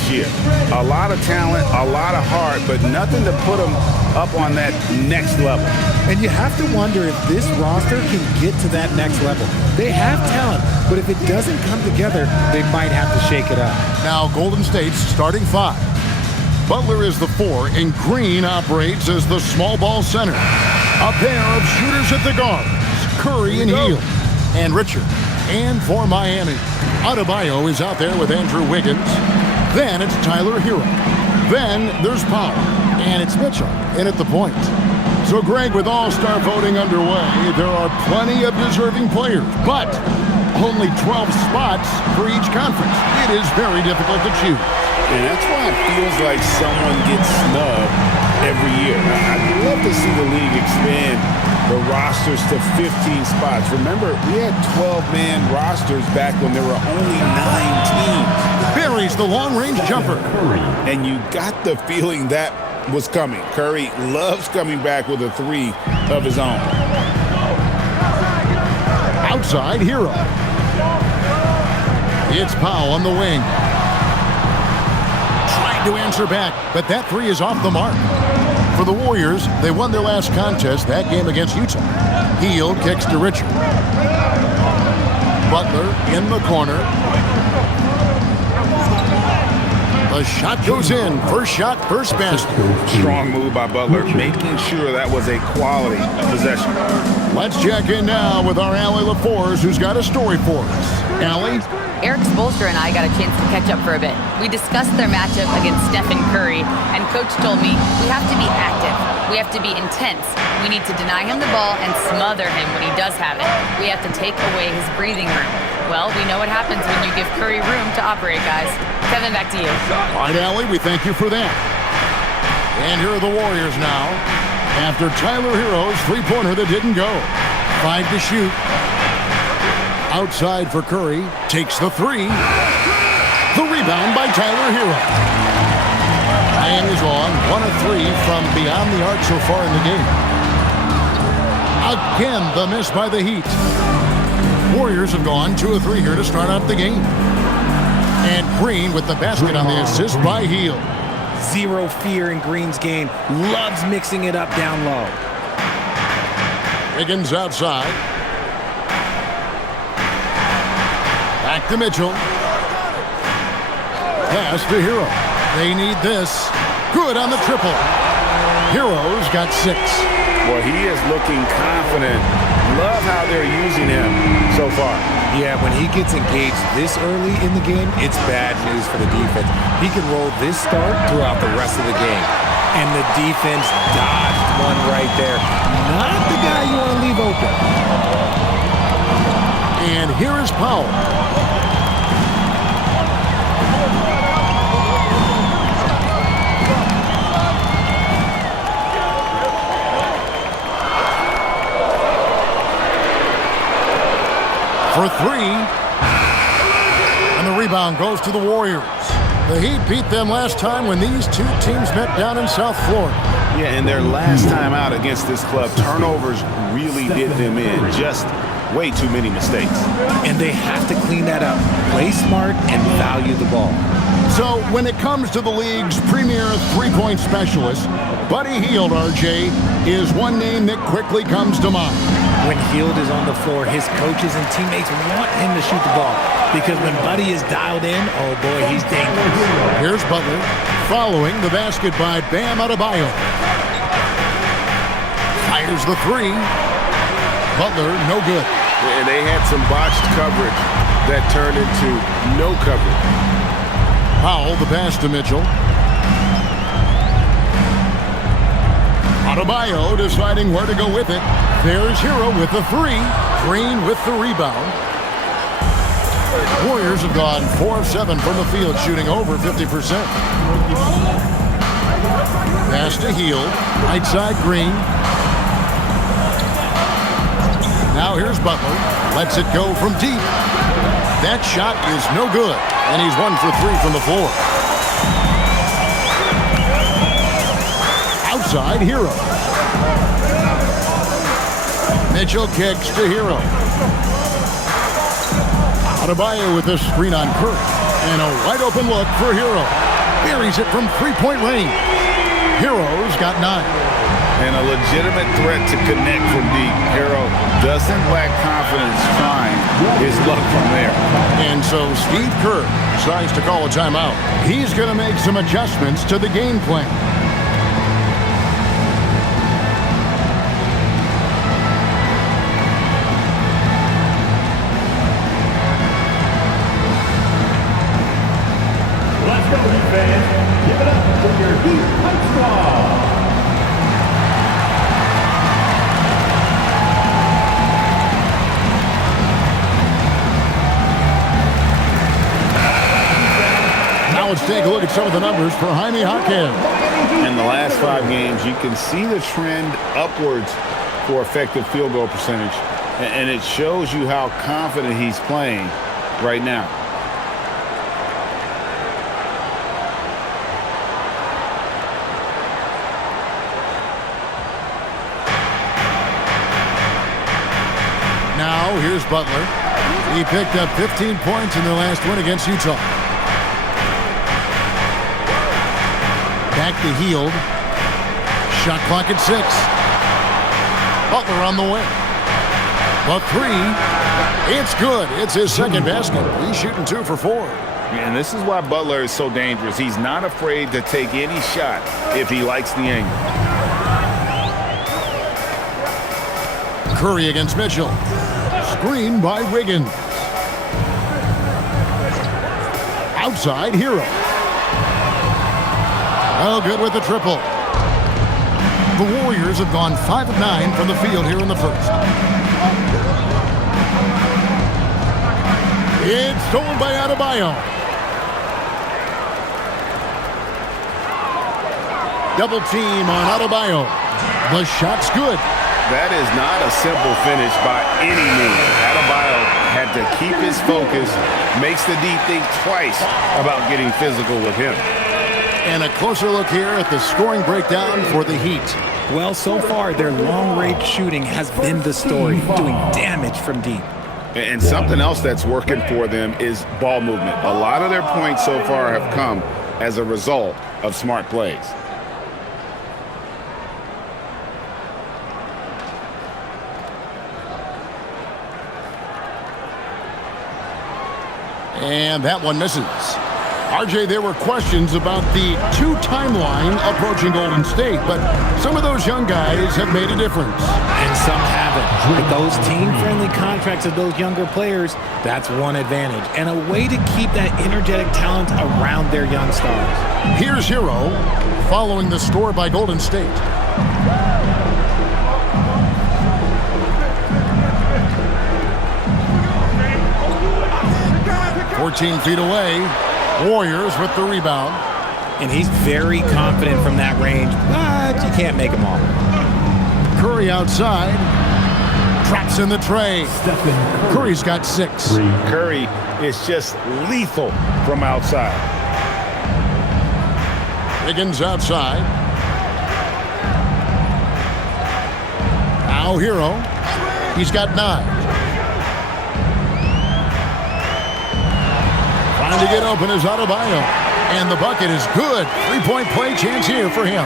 this year. A lot of talent, a lot of heart, but nothing to put them up on that next level. And you have to wonder if this roster can get to that next level. They have talent, but if it doesn't come together, they might have to shake it up. Now Golden State's starting 5. Butler is the 4, and Green operates as the small ball center. A pair of shooters at the guards, Curry and Hield, and Richard. And for Miami, Adebayo is out there with Andrew Wiggins. Then it's Tyler Hero. Then there's Powell, and it's Mitchell in at the point. So, Greg, with all-star voting underway, there are plenty of deserving players, but only 12 spots for each conference. It is very difficult to choose. And that's why it feels like someone gets snubbed every year. I'd love to see the league expand the rosters to 15 spots. Remember, we had 12-man rosters back when there were only 9 teams. Buries the long-range jumper. And you got the feeling that was coming. Curry loves coming back with a 3 of his own. Outside Hero. It's Powell on the wing. Trying to answer back, but that 3 is off the mark. For the Warriors, they won their last contest, that game against Utah. Hield kicks to Richard. Butler in the corner. The shot goes in. First shot, first basket. Strong move by Butler, making sure that was a quality possession. Let's check in now with our Allie LaForce, who's got a story for us. Allie? Eric Spoelstra and I got a chance to catch up for a bit. We discussed their matchup against Stephen Curry, and Coach told me we have to be active. We have to be intense. We need to deny him the ball and smother him when he does have it. We have to take away his breathing room. Well, we know what happens when you give Curry room to operate, guys. Kevin, back to you. All right, Allie, we thank you for that. And here are the Warriors now. After Tyler Hero's three-pointer that didn't go. 5 to shoot. Outside for Curry. Takes the 3. The rebound by Tyler Hero. Miami's on 1 of 3 from beyond the arc so far in the game. Again, the miss by the Heat. Warriors have gone 2 of 3 here to start out the game. And Green with the basket on the assist by Hield. Zero fear in Green's game. Loves mixing it up down low. Wiggins outside. Back to Mitchell. Pass to Hero. They need this. Good on the triple. Hero's got 6. Well, he is looking confident. Love how they're using him so far. Yeah, when he gets engaged this early in the game, it's bad news for the defense. He can roll this start throughout the rest of the game. And the defense dodged one right there. Not the guy you want to leave open. And here is Powell. For 3. And the rebound goes to the Warriors. The Heat beat them last time when these two teams met down in South Florida. Yeah, and their last time out against this club, turnovers really did them in. Just way too many mistakes. And they have to clean that up. Play smart and value the ball. So when it comes to the league's premier three-point specialist, Buddy Hield, RJ, is one name that quickly comes to mind. When Hield is on the floor, his coaches and teammates want him to shoot the ball. Because when Buddy is dialed in, oh boy, he's dangerous. Here's Butler, following the basket by Bam Adebayo. Fires the 3. Butler, no good. And they had some botched coverage that turned into no coverage. Powell, the pass to Mitchell. Adebayo deciding where to go with it. There's Hero with the 3. Green with the rebound. Warriors have gone 4 of 7 from the field, shooting over 50%. Pass to Hield. Right side Green. Now here's Butler. Lets it go from deep. That shot is no good. And he's 1 for 3 from the floor. Outside Hero. Mitchell kicks to Hero. Adebayo with the screen on Curry. And a wide open look for Hero. buries it from three-point range. Hero's got 9. And a legitimate threat to connect from deep. Hero doesn't lack confidence trying his luck from there. And so Steve Kerr decides to call a timeout. He's going to make some adjustments to the game plan. Let's go, Heat fans. Give it up for your Heat Hype Squad. Let's take a look at some of the numbers for Jaime Jaquez. In the last 5 games, you can see the trend upwards for effective field goal percentage, and it shows you how confident he's playing right now. Now, here's Butler. He picked up 15 points in their last win against Utah. Back to Hield. Shot clock at 6. Butler on the way. The 3. It's good. It's his second basket. He's shooting 2 for 4. And this is why Butler is so dangerous. He's not afraid to take any shot if he likes the angle. Curry against Mitchell. Screen by Wiggins. Outside, Hero. Oh, good with the triple. The Warriors have gone 5 of 9 from the field here in the first. It's stolen by Adebayo. Double team on Adebayo. The shot's good. That is not a simple finish by any means. Adebayo had to keep his focus, makes the D think twice about getting physical with him. And a closer look here at the scoring breakdown for the Heat. Well, so far, their long-range shooting has been the story, doing damage from deep. And something else that's working for them is ball movement. A lot of their points so far have come as a result of smart plays. And that one misses. RJ, there were questions about the 2 timeline approaching Golden State, but some of those young guys have made a difference. And some haven't. With those team-friendly contracts of those younger players, that's one advantage. And a way to keep that energetic talent around their young stars. Here's Hero following the score by Golden State. "14 feet away. Warriors with the rebound." And he's very confident from that range, but you can't make him all. Curry outside. Traps in the tray. Curry's got 6. Curry is just lethal from outside. Wiggins outside. Now Hero. He's got 9. Trying to get open is Adebayo. And the bucket is good. 3-point play chance here for him.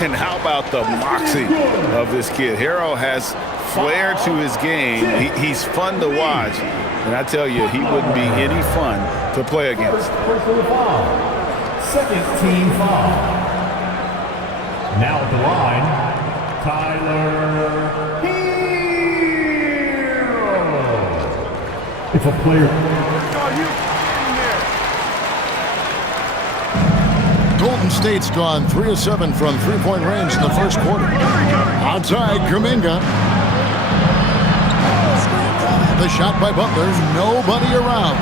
And how about the moxie of this kid? Hero has flair to his game. He's fun to watch. And I tell you, he wouldn't be any fun to play against. Personal foul. Second team foul. Now at the line, Tyler Hero. It's a player. Golden State's gone 3 of 7 from 3-point range in the first quarter. Outside, Kuminga. The shot by Butler. Nobody around.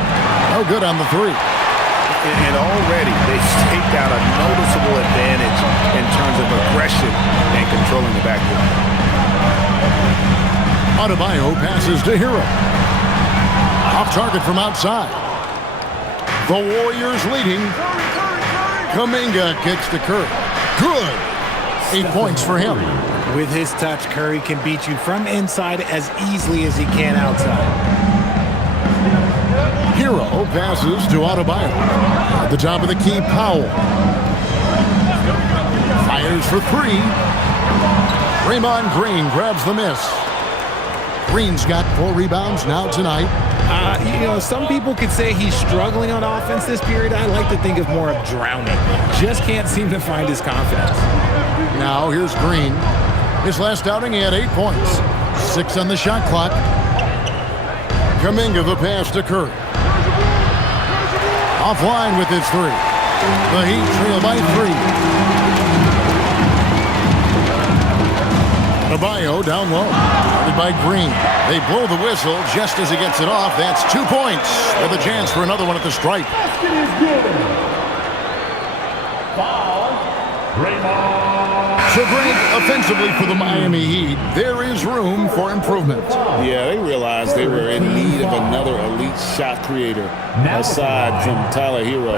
No good on the 3. And already they've staked out a noticeable advantage in terms of aggression and controlling the backcourt. Adebayo passes to Hero. Off target from outside. The Warriors leading. Kuminga kicks to Curry. Good. 8 points for him. With his touch, Curry can beat you from inside as easily as he can outside. Hero passes to Adebayo. At the top of the key, Powell. Fires for three. Draymond Green grabs the miss. Green's got 4 rebounds now tonight. Some people could say he's struggling on offense this period. I like to think of more of drowning. Just can't seem to find his confidence. Now here's Green. His last outing, he had 8 points. 6 on the shot clock. Kuminga the pass to Curry. Offline with his 3. The Heat trail by 3. Adebayo down low. Guarded by Green. They blow the whistle just as he gets it off. That's 2 points with a chance for another one at the stripe. So, Greg, offensively for the Miami Heat, there is room for improvement. Yeah, they realized they were in need of another elite shot creator aside from Tyler Hero.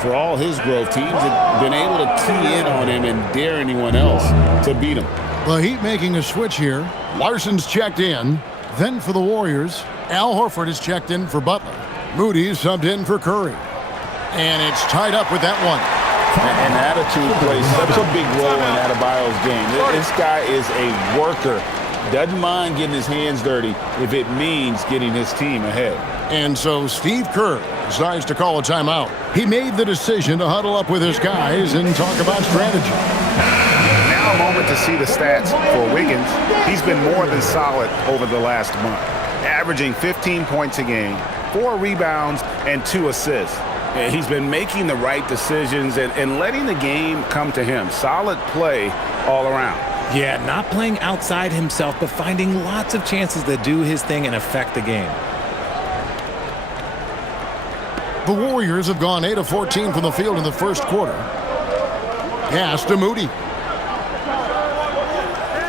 For all his growth, teams have been able to key in on him and dare anyone else to beat him. The Heat making a switch here. Larson's checked in. Then for the Warriors, Al Horford is checked in for Butler. Moody's subbed in for Curry. And it's tied up with that one. And attitude plays such a big role in Adebayo's game. This guy is a worker. Doesn't mind getting his hands dirty if it means getting his team ahead. And so Steve Kerr decides to call a timeout. He made the decision to huddle up with his guys and talk about strategy. Now a moment to see the stats for Wiggins. He's been more than solid over the last month, averaging 15 points a game, 4 rebounds, and 2 assists. He's been making the right decisions and letting the game come to him. Solid play all around. Yeah, not playing outside himself, but finding lots of chances to do his thing and affect the game. The Warriors have gone 8 of 14 from the field in the first quarter. Pass to Moody.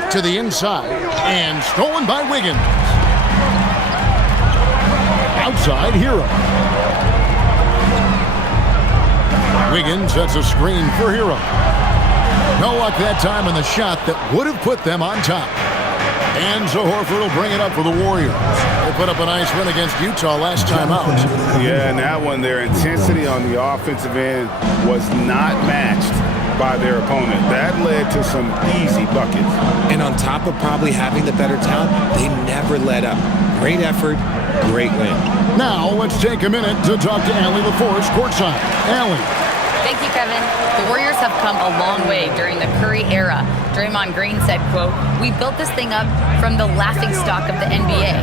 To the inside, and stolen by Wiggins. Outside, Hero. Wiggins sets a screen for Hero. No luck that time on the shot that would have put them on top. And so Horford will bring it up for the Warriors. They put up a nice win against Utah last time out. Yeah, and that one, their intensity on the offensive end was not matched by their opponent. That led to some easy buckets. And on top of probably having the better talent, they never let up. Great effort, great win. Now let's take a minute to talk to Allie LaForce courtside. Allie. Thank you, Kevin. The Warriors have come a long way during the Curry era. Draymond Green said, quote, "We built this thing up from the laughingstock of the NBA.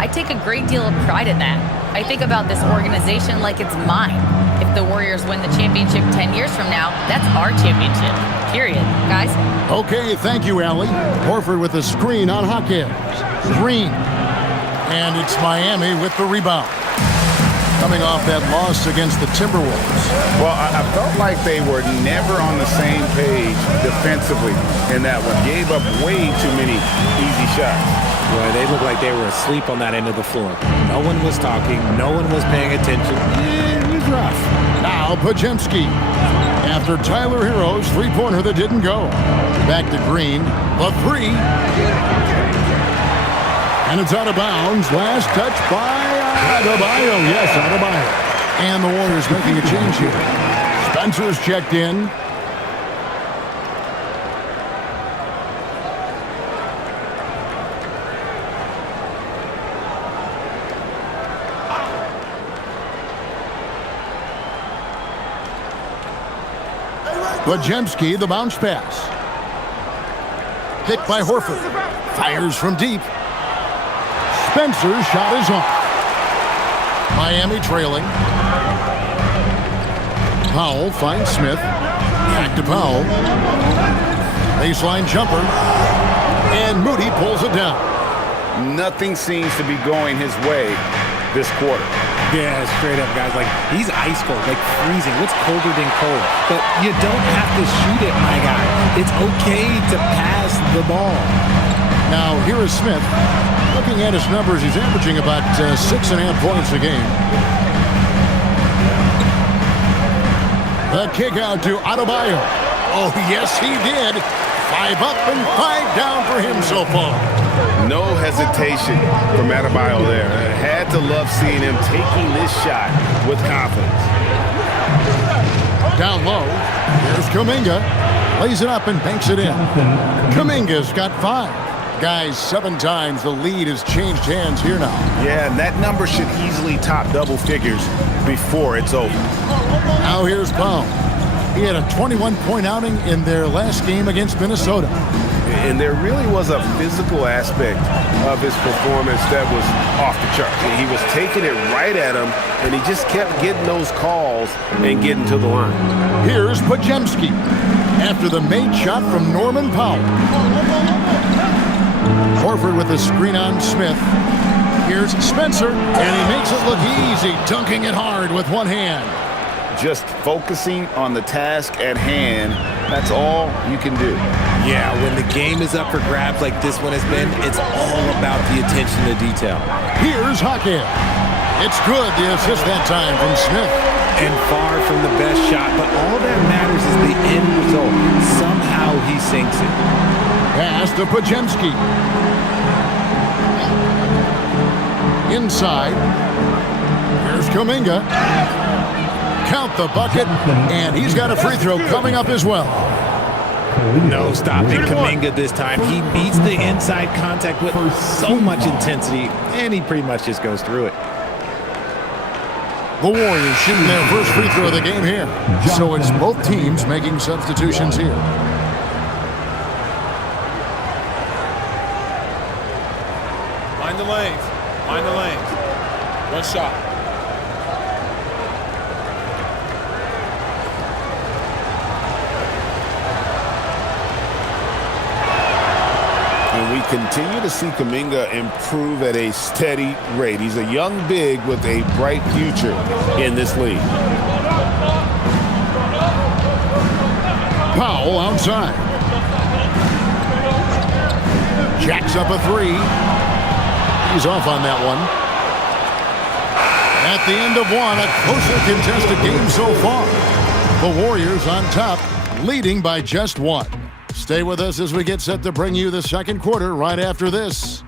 I take a great deal of pride in that. I think about this organization like it's mine. If the Warriors win the championship 10 years from now, that's our championship. Period. Guys?" Okay, thank you, Allie. Horford with the screen on Hawkins. Green. And it's Miami with the rebound. Coming off that loss against the Timberwolves. Well, I felt like they were never on the same page defensively in that one. Gave up way too many easy shots. Boy, they looked like they were asleep on that end of the floor. No one was talking. No one was paying attention. It was rough. Now Pajemski. After Tyler Hero's three-pointer that didn't go. Back to Green. The 3. And it's out of bounds. Last touch by Adebayo. Yes, Adebayo. And the Warriors making a change here. Spencer's checked in. Pajemski, the bounce pass. Picked by Horford. Fires from deep. Spencer's shot is off. Miami trailing. Powell finds Smith. Back to Powell. Baseline jumper. And Moody pulls it down. Nothing seems to be going his way this quarter. Yeah, straight up, guys. Like, he's ice cold, like freezing. What's colder than cold? But you don't have to shoot it, my guy. It's okay to pass the ball. Now, here is Smith. Looking at his numbers, he's averaging about 6.5 points a game. The kick out to Adebayo. Oh, yes, he did. 5 up and 5 down for him so far. No hesitation from Adebayo there. Had to love seeing him taking this shot with confidence. Down low, here's Kuminga. Lays it up and banks it in. Kuminga's got 5. Guys, 7 times the lead has changed hands here now. Yeah, and that number should easily top double figures before it's over. Now here's Powell. He had a 21-point outing in their last game against Minnesota. And there really was a physical aspect of his performance that was off the charts. He was taking it right at him, and he just kept getting those calls and getting to the line. Here's Podziemski after the made shot from Norman Powell. Horford with the screen on Smith. Here's Spencer, and he makes it look easy, dunking it hard with one hand. Just focusing on the task at hand, that's all you can do. Yeah, when the game is up for grabs like this one has been, it's all about the attention to detail. Here's Hackett. It's good, the assist that time from Smith. And far from the best shot, but all that matters is the end result. Somehow he sinks it. Pass to Podziemski. Inside. Here's Kuminga. Count the bucket, and he's got a free throw coming up as well. No stopping Kuminga this time. He meets the inside contact with so much intensity, and he pretty much just goes through it. The Warriors shooting their first free throw of the game here. So it's both teams making substitutions here. Mind the lanes. Mind the lanes. One shot. And we continue to see Kuminga improve at a steady rate. He's a young big with a bright future in this league. Powell outside. Jacks up a 3. He's off on that one. At the end of one, a closer contested game so far. The Warriors on top, leading by just 1. Stay with us as we get set to bring you the second quarter right after this.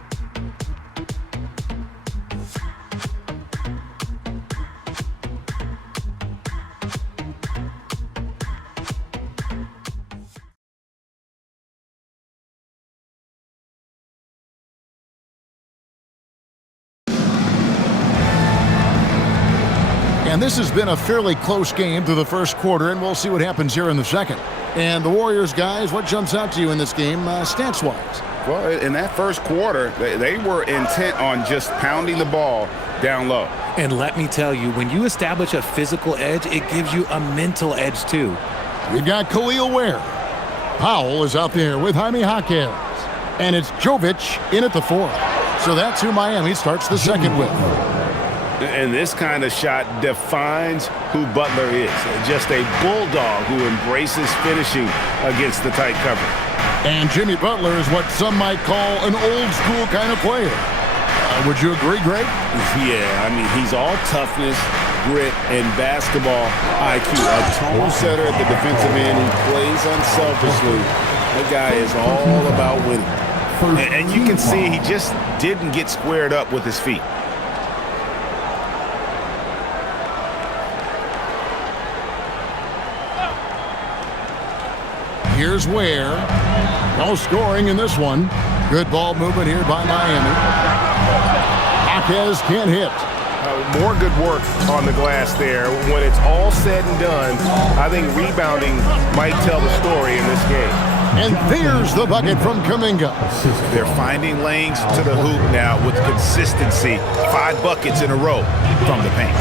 And this has been a fairly close game through the first quarter, and we'll see what happens here in the second. And the Warriors, guys, what jumps out to you in this game, stats-wise? Well, in that first quarter, they were intent on just pounding the ball down low. And let me tell you, when you establish a physical edge, it gives you a mental edge, too. We've got Khalil Ware. Powell is out there with Jaime Jaquez. And it's Jovic in at the 4th. So that's who Miami starts the second with. And this kind of shot defines who Butler is. Just a bulldog who embraces finishing against the tight cover. And Jimmy Butler is what some might call an old-school kind of player. Would you agree, Greg? Yeah, I mean, he's all toughness, grit, and basketball IQ. A tone setter at the defensive end. He plays unselfishly. The guy is all about winning. And you can see he just didn't get squared up with his feet. Here's Ware. No scoring in this one. Good ball movement here by Miami. Jaquez can't hit. More good work on the glass there. When it's all said and done, I think rebounding might tell the story in this game. And there's the bucket from Kuminga. They're finding lanes to the hoop now with consistency. 5 buckets in a row from the paint.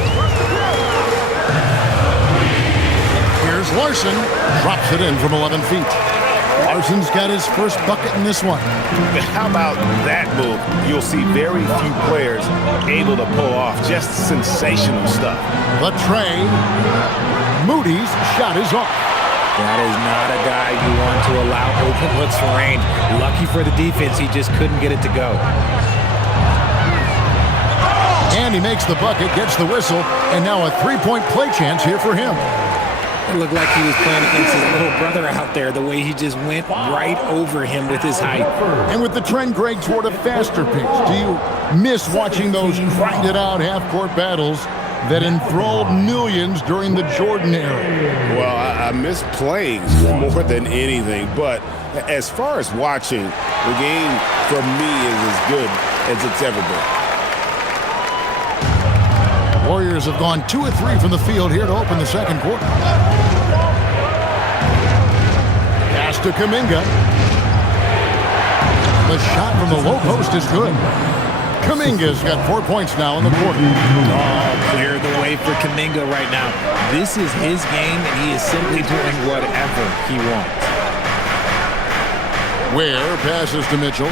Here's Larson. Drops it in from 11 feet. Larson's got his first bucket in this one. How about that move? You'll see very few players able to pull off just sensational stuff. The tray. Moody's shot is off. That is not a guy you want to allow open looks for range. Lucky for the defense, he just couldn't get it to go. And he makes the bucket, gets the whistle, and now a 3-point play chance here for him. It looked like he was playing against his little brother out there, the way he just went right over him with his height. And with the trend, Greg, toward a faster pace, do you miss watching those grinded-out half-court battles that enthralled millions during the Jordan era? Well, I miss playing more than anything, but as far as watching, the game for me is as good as it's ever been. Warriors have gone 2 of 3 from the field here to open the second quarter. Pass to Kuminga. The shot from the low post is good. Kuminga's got 4 points now in the quarter. Oh, clear the way for Kuminga right now. This is his game, and he is simply doing whatever he wants. Ware passes to Mitchell.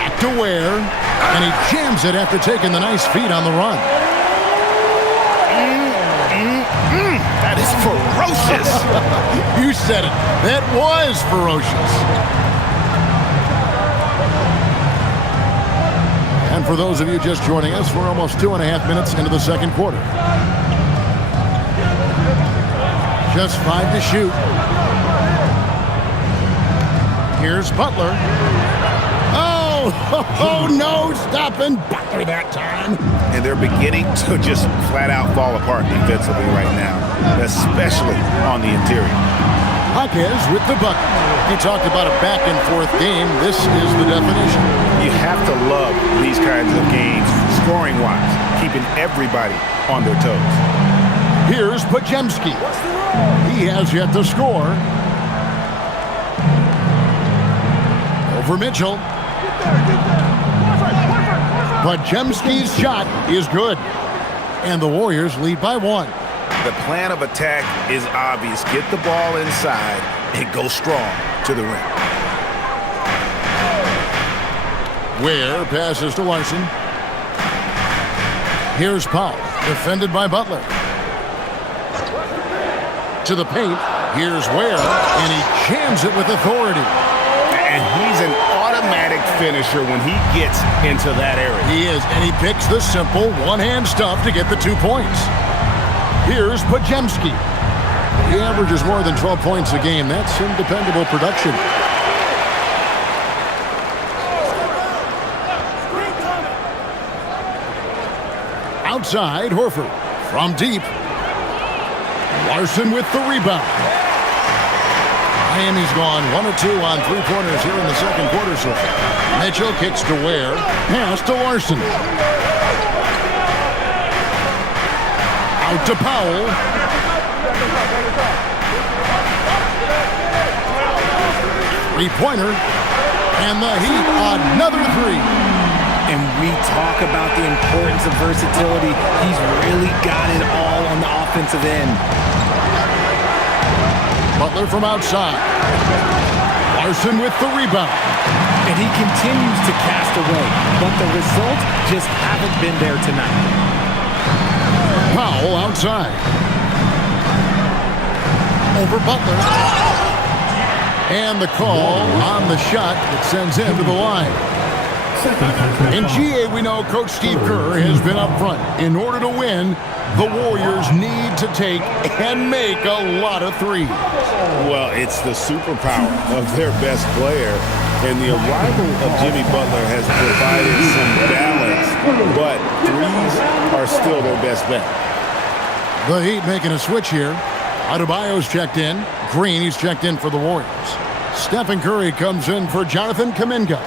Back to Ware. And he jams it after taking the nice feed on the run. That is ferocious. You said it. That was ferocious. And for those of you just joining us, we're almost 2.5 minutes into the second quarter. Just 5 to shoot. Here's Butler. Oh, no, stopping Butler that time. And they're beginning to just flat out fall apart defensively right now, especially on the interior. Jaquez with the bucket. He talked about a back-and-forth game. This is the definition. You have to love these kinds of games, scoring-wise, keeping everybody on their toes. Here's Podziemski. He has yet to score. Over Mitchell. Podziemski's shot is good. And the Warriors lead by 1. The plan of attack is obvious. Get the ball inside and go strong to the rim. Ware passes to Larson. Here's Powell, defended by Butler. To the paint. Here's Ware, and he jams it with authority. And he's an automatic finisher when he gets into that area. He is, and he picks the simple one-hand stuff to get the 2 points. Here's Podziemski. He averages more than 12 points a game. That's some dependable production. Outside, Horford. From deep. Larson with the rebound. Miami's gone 1 of 2 on 3-pointers here in the second quarter so far. Mitchell kicks to Ware. Pass to Larson. Out to Powell. Three-pointer. And the Heat, another 3. And we talk about the importance of versatility. He's really got it all on the offensive end. Butler from outside. Larson with the rebound. And he continues to cast away, but the results just haven't been there tonight. Powell outside. Over Butler. And the call on the shot that sends him to the line. In GA, we know Coach Steve Kerr has been up front. In order to win, the Warriors need to take and make a lot of threes. Well, it's the superpower of their best player. And the arrival of Jimmy Butler has provided some balance, but threes are still their best bet. The Heat making a switch here. Adebayo's checked in. Green, he's checked in for the Warriors. Stephen Curry comes in for Jonathan Kuminga.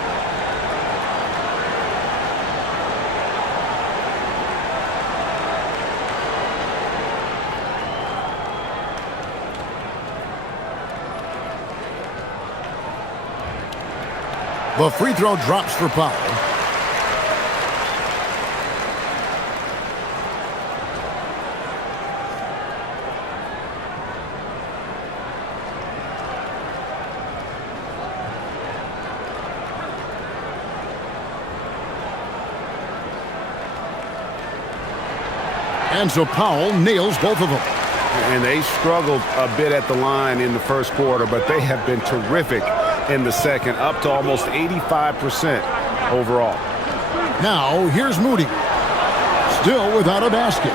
The free throw drops for Powell. And so Powell nails both of them. And they struggled a bit at the line in the first quarter, but they have been terrific in the second, up to almost 85% overall. Now, here's Moody. Still without a basket.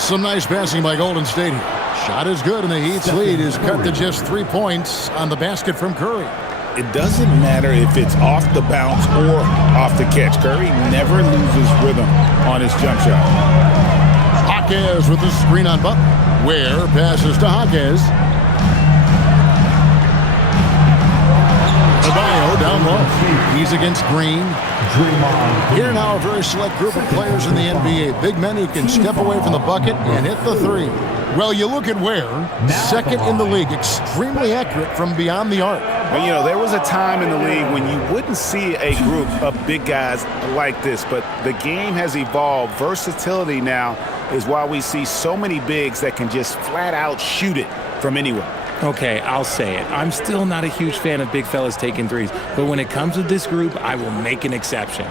Some nice passing by Golden State here. Shot is good, and the Heat's lead is cut to just 3 points on the basket from Curry. It doesn't matter if it's off the bounce or off the catch. Curry never loses rhythm on his jump shot. Jaquez with the screen on Butler. Ware passes to Jaquez. Adebayo down low. He's against Green. Here now, a very select group of players in the NBA. Big men who can step away from the bucket and hit the three. Well, you look at Ware, second in the league, extremely accurate from beyond the arc. Well, you know, there was a time in the league when you wouldn't see a group of big guys like this, but the game has evolved. Versatility now is why we see so many bigs that can just flat out shoot it from anywhere. Okay, I'll say it. I'm still not a huge fan of big fellas taking threes, but when it comes to this group, I will make an exception.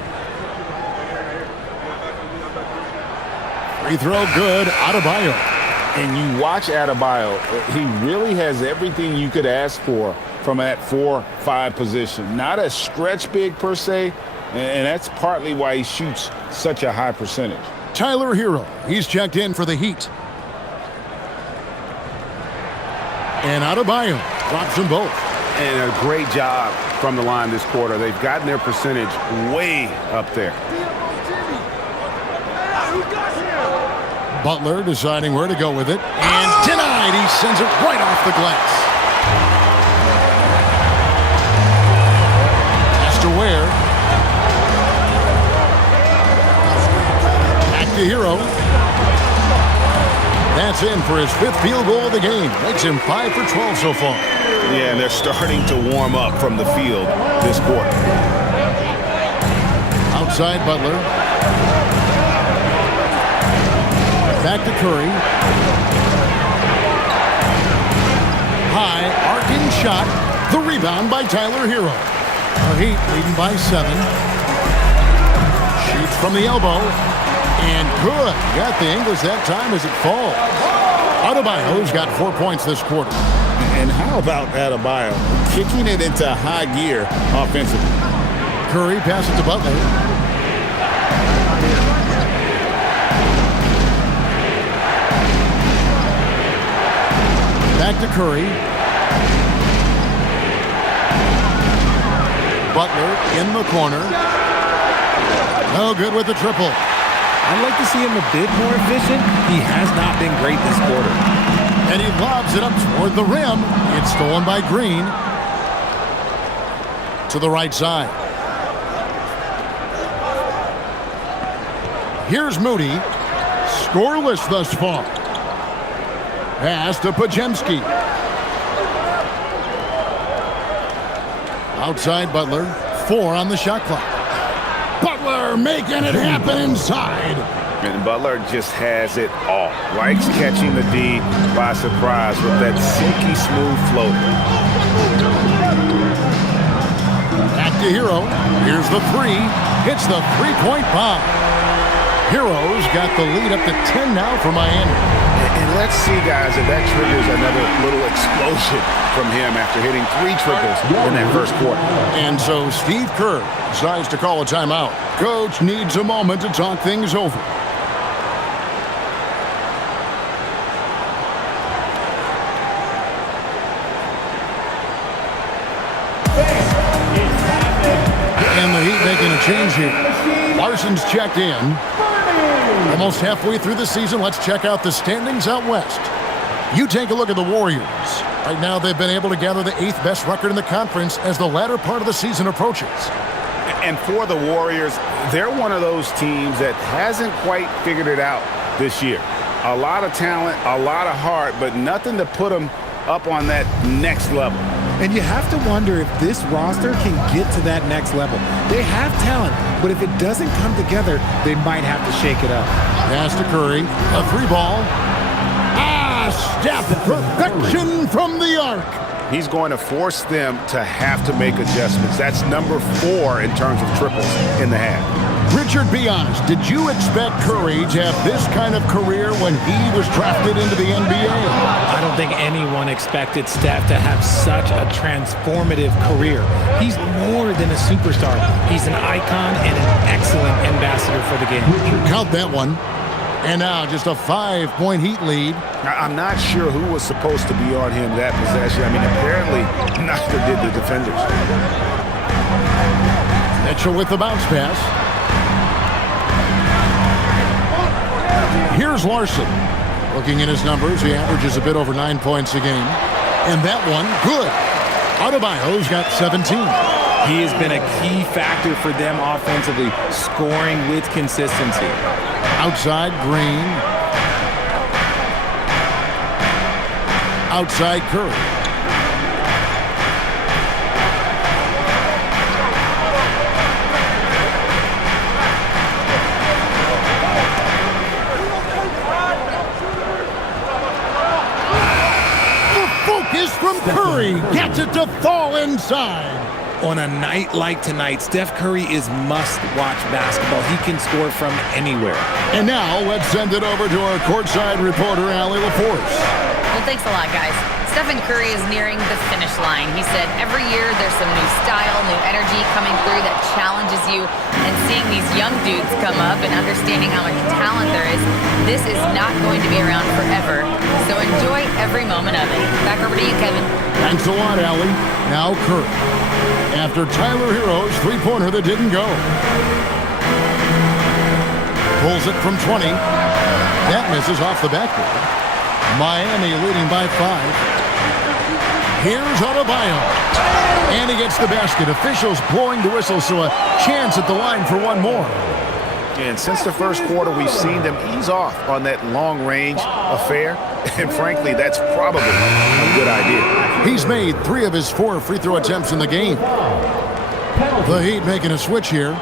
Free throw good, Adebayo. And you watch Adebayo, he really has everything you could ask for from that 4-5 position. Not a stretch big per se, and that's partly why he shoots such a high percentage. Tyler Hero, he's checked in for the Heat. And Adebayo drops them both. And a great job from the line this quarter. They've gotten their percentage way up there. Butler deciding where to go with it. And denied. He sends it right off the glass. Pass to Ware. Back to Hero. That's in for his 5th field goal of the game. Makes him 5 for 12 so far. Yeah, and they're starting to warm up from the field this quarter. Outside Butler. Back to Curry. High, arcing shot. The rebound by Tyler Hero. The Heat leading by 7. Shoots from the elbow. And good. Got the English that time as it falls. Adebayo's got 4 points this quarter. And how about Adebayo kicking it into high gear offensively? Curry passes to Butler. Back to Curry. Butler in the corner. No good with the triple. I'd like to see him a bit more efficient. He has not been great this quarter. And he lobs it up toward the rim. It's stolen by Green. To the right side. Here's Moody. Scoreless thus far. Pass to Pajemski. Outside Butler. 4 on the shot clock. Butler making it happen inside. And Butler just has it all. Likes catching the D by surprise with that silky smooth floater. Back to Hero. Here's the 3. Hits the 3-point bomb. Hero's got the lead up to 10 now for Miami. And let's see, guys, if that triggers another little explosion from him after hitting 3 triples in that first quarter. And so Steve Kerr decides to call a timeout. Coach needs a moment to talk things over. And the Heat making a change here. Larson's checked in. Almost halfway through the season, let's check out the standings out west. You take a look at the Warriors. Right now, they've been able to gather the 8th best record in the conference as the latter part of the season approaches. And for the Warriors, they're one of those teams that hasn't quite figured it out this year. A lot of talent, a lot of heart, but nothing to put them up on that next level. And you have to wonder if this roster can get to that next level. They have talent, but if it doesn't come together, they might have to shake it up. Pass to Curry. A 3-ball. Step perfection from the arc. He's going to force them to have to make adjustments. That's number 4 in terms of triples in the half. Richard, be honest. Did you expect Curry to have this kind of career when he was drafted into the NBA? I don't think anyone expected Steph to have such a transformative career. He's more than a superstar. He's an icon and an excellent ambassador for the game. Count that one. And now just a 5-point Heat lead. I'm not sure who was supposed to be on him that possession. I mean, apparently neither did the defenders. Mitchell with the bounce pass. Here's Larson. Looking at his numbers, he averages a bit over 9 points a game. And that one, good. Adebayo's got 17. He has been a key factor for them offensively, scoring with consistency. Outside, Green. Outside, Curry. The focus from Curry gets it to fall inside. On a night like tonight, Steph Curry is must-watch basketball. He can score from anywhere. And now let's send it over to our courtside reporter, Allie LaForce. Well, thanks a lot, guys. Stephen Curry is nearing the finish line. He said every year there's some new style, new energy coming through that challenges you. And seeing these young dudes come up and understanding how much talent there is, this is not going to be around forever. So enjoy every moment of it. Back over to you, Kevin. Thanks a lot, Allie. Now Curry. After Tyler Hero's three-pointer that didn't go. Pulls it from 20. That misses off the backboard. Miami leading by 5. Here's Adebayo. And he gets the basket. Officials blowing the whistle, so a chance at the line for one more. And since the first quarter, we've seen them ease off on that long-range affair. And frankly, that's probably a good idea. He's made 3 of his 4 free throw attempts in the game. The Heat making a switch here.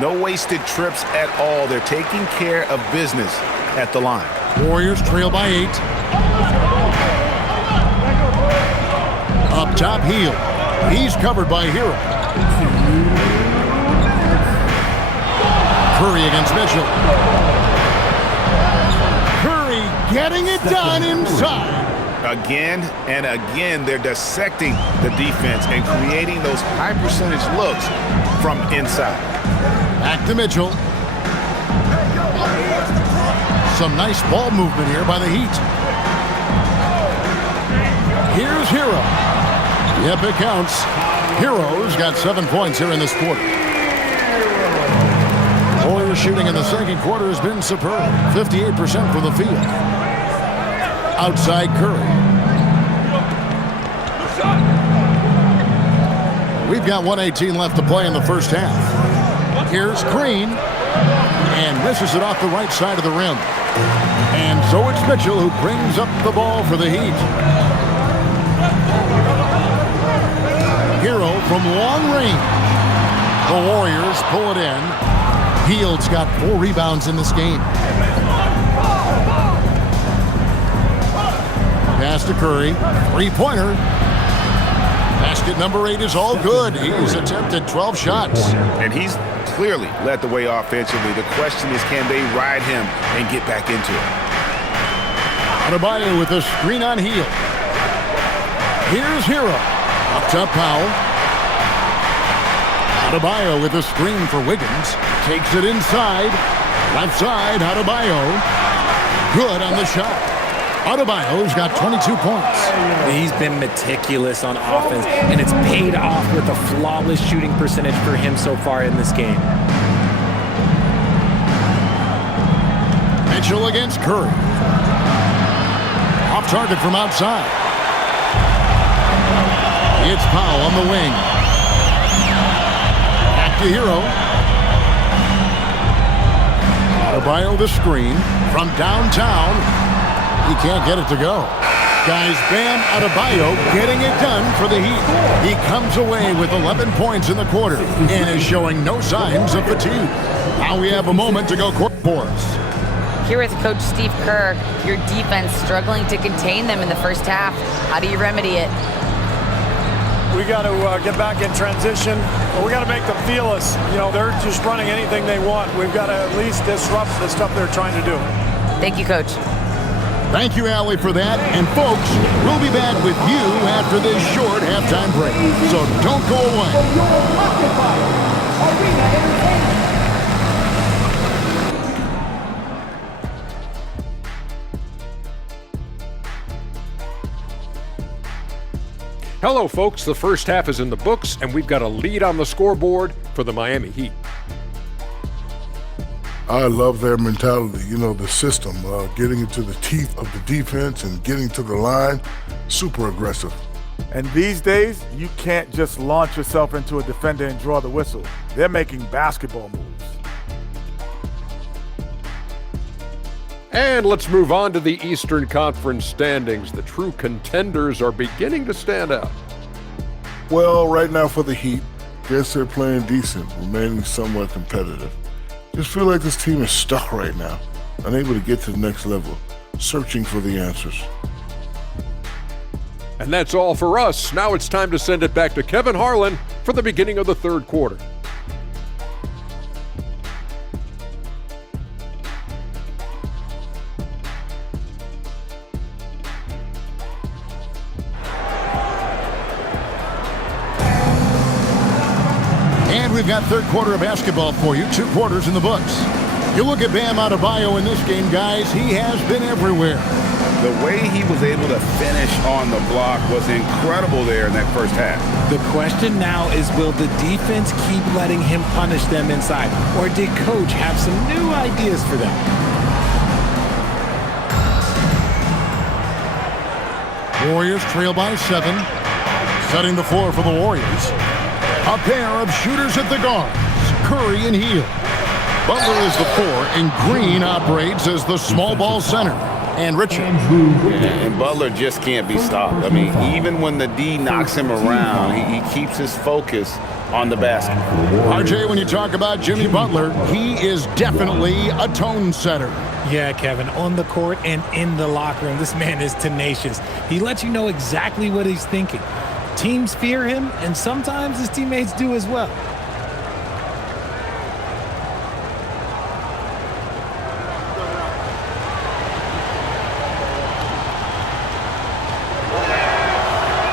No wasted trips at all. They're taking care of business at the line. Warriors trail by 8. Up top, Hield. He's covered by Hero. Curry against Mitchell. Curry getting it done inside. Again and again, they're dissecting the defense and creating those high-percentage looks from inside. Back to Mitchell. Some nice ball movement here by the Heat. Here's Hero. Yep, it counts. Hero's got 7 points here in this quarter. Warriors shooting in the second quarter has been superb. 58% from the field. Outside Curry. We've got 1:18 left to play in the first half. Here's Green, and misses it off the right side of the rim. And so it's Mitchell who brings up the ball for the Heat. Hero from long range. The Warriors pull it in. Hield's got 4 rebounds in this game. Pass to Curry. 3-pointer. Basket number 8 is all good. He's attempted 12 shots. And he's clearly led the way offensively. The question is, can they ride him and get back into it? Adebayo with a screen on Hield. Here's Hero. Up top, Powell. Adebayo with a screen for Wiggins. Takes it inside. Left side, Adebayo. Good on the shot. Adebayo's got 22 points. He's been meticulous on offense, and it's paid off with a flawless shooting percentage for him so far in this game. Mitchell against Curry. Off target from outside. It's Powell on the wing. Back to Hero. Adebayo the screen from downtown. He can't get it to go. Guys, Bam Adebayo getting it done for the Heat. He comes away with 11 points in the quarter and is showing no signs of fatigue. Now we have a moment to go court boards. Here with Coach Steve Kerr, your defense struggling to contain them in the first half. How do you remedy it? We got to get back in transition. We got to make them feel us. You know, they're just running anything they want. We've got to at least disrupt the stuff they're trying to do. Thank you, Coach. Thank you, Allie, for that. And, folks, we'll be back with you after this short halftime break. So don't go away. Hello, folks. The first half is in the books, and we've got a lead on the scoreboard for the Miami Heat. I love their mentality, you know, the system, getting into the teeth of the defense and getting to the line, super aggressive. And these days, you can't just launch yourself into a defender and draw the whistle. They're making basketball moves. And let's move on to the Eastern Conference standings. The true contenders are beginning to stand out. Well, right now for the Heat, guess they're playing decent, remaining somewhat competitive. Just feel like this team is stuck right now, unable to get to the next level, searching for the answers. And that's all for us. Now it's time to send it back to Kevin Harlan for the beginning of the third quarter. We've got third quarter of basketball for you, 2 quarters in the books. You look at Bam Adebayo in this game, guys, he has been everywhere. The way he was able to finish on the block was incredible there in that first half. The question now is, will the defense keep letting him punish them inside? Or did Coach have some new ideas for them? Warriors trail by 7. Setting the floor for the Warriors. A pair of shooters at the guards, Curry and Hield. Butler is the 4, and Green operates as the small ball center. And Richard. And Butler just can't be stopped. I mean, even when the D knocks him around, he keeps his focus on the basket. RJ, when you talk about Jimmy Butler, he is definitely a tone setter. Yeah, Kevin, on the court and in the locker room, this man is tenacious. He lets you know exactly what he's thinking. Teams fear him, and sometimes his teammates do as well.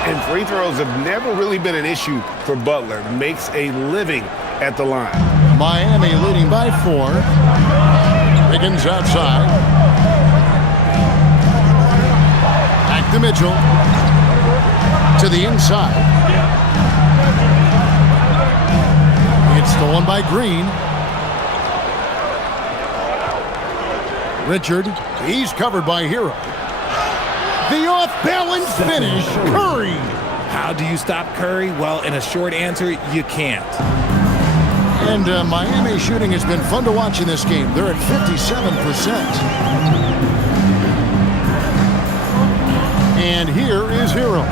And free throws have never really been an issue for Butler. Makes a living at the line. Miami leading by 4. Wiggins outside. Back to Mitchell. To the inside. It's stolen by Green. Richard, he's covered by Hero. The off-balance finish, Curry. How do you stop Curry? Well, in a short answer, you can't. And Miami shooting has been fun to watch in this game. They're at 57%. And here is Hero.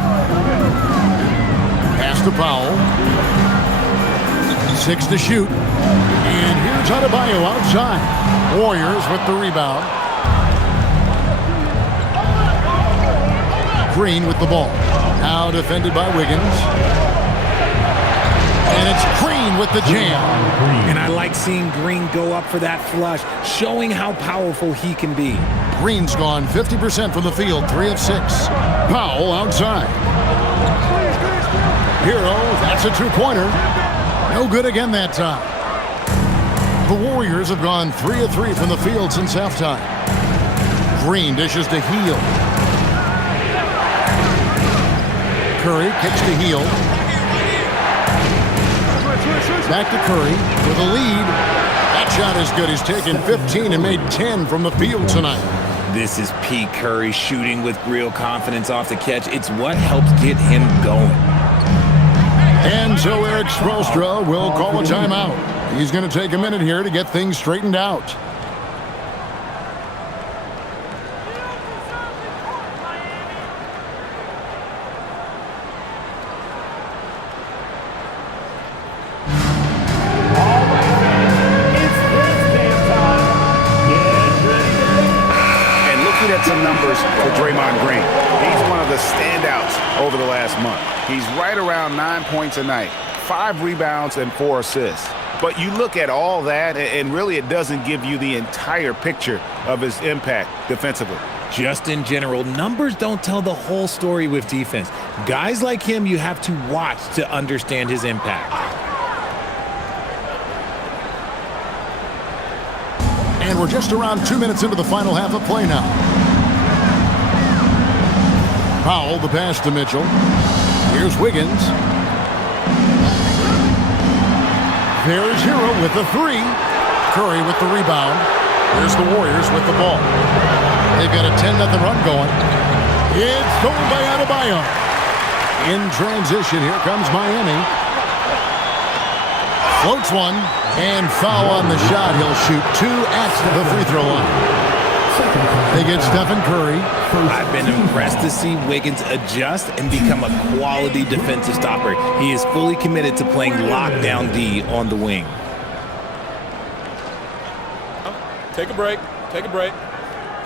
Pass to Powell. 6 to shoot. And here's Adebayo outside. Warriors with the rebound. Green with the ball. Now defended by Wiggins. And it's Green with the jam. And I like seeing Green go up for that flush, showing how powerful he can be. Green's gone 50% from the field, 3 of 6. Powell outside. Hero, that's a 2-pointer. No good again that time. The Warriors have gone 3 of 3 from the field since halftime. Green dishes to Hield. Curry kicks to Hield. Back to Curry with a lead. That shot is good. He's taken 15 and made 10 from the field tonight. This is Pete Curry shooting with real confidence off the catch. It's what helps get him going. And so Eric Spoelstra will call a timeout. He's going to take a minute here to get things straightened out. numbers for Draymond Green. He's one of the standouts over the last month. He's right around 9 points a night, 5 rebounds, and 4 assists. But you look at all that, and really it doesn't give you the entire picture of his impact defensively. Just in general, numbers don't tell the whole story with defense. Guys like him you have to watch to understand his impact. And we're just around 2 minutes into the final half of play now. Powell, the pass to Mitchell. Here's Wiggins. There's Hero with the 3. Curry with the rebound. Here's the Warriors with the ball. They've got a 10-0 run going. It's stolen by Adebayo. In transition, here comes Miami. Floats one, and foul on the shot. He'll shoot 2 at the free throw line. They get Stephen Curry. I've been impressed to see Wiggins adjust and become a quality defensive stopper. He is fully committed to playing lockdown D on the wing. Take a break. Take a break.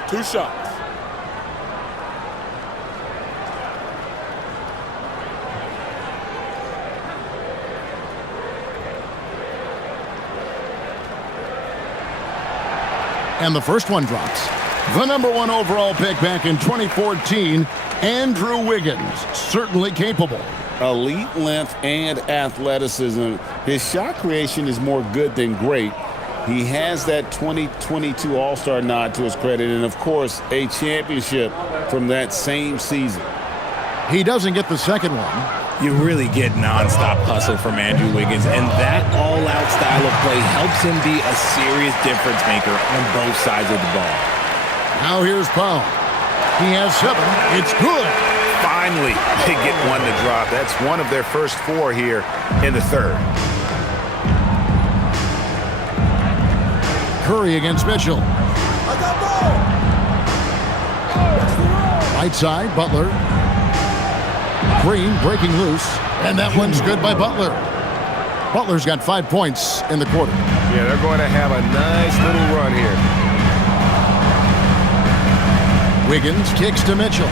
2 shots. And the first one drops. The #1 overall pick back in 2014, Andrew Wiggins, certainly capable. Elite length and athleticism. His shot creation is more good than great. He has that 2022 All-Star nod to his credit, and of course, a championship from that same season. He doesn't get the second one. You really get nonstop hustle from Andrew Wiggins, and that all-out style of play helps him be a serious difference maker on both sides of the ball. Now here's Powell. He has 7. It's good. Finally, they get one to drop. That's one of their first 4 here in the third. Curry against Mitchell. Right side, Butler. Green breaking loose, and that one's good by Butler. Butler's got 5 points in the quarter. Yeah, they're going to have a nice little run here. Wiggins kicks to Mitchell.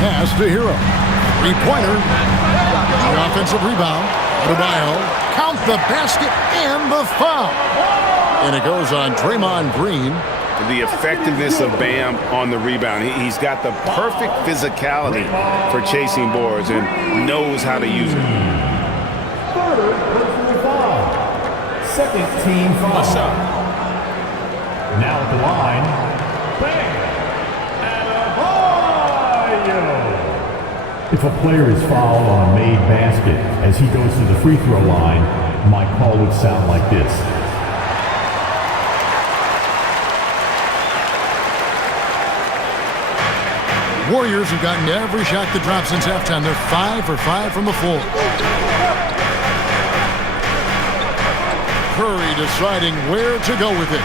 Pass to Hero. 3-pointer. The offensive rebound. Adebayo. Count the basket and the foul. And it goes on Draymond Green. The effectiveness of Bam on the rebound. He's got the perfect physicality for chasing boards and knows how to use it. Third personal foul. Second team foul. Now at the line, Bam Adebayo. If a player is fouled on a made basket as he goes to the free throw line, my call would sound like this. Warriors have gotten every shot that dropped since halftime. They're 5 for 5 from the floor. Curry deciding where to go with it.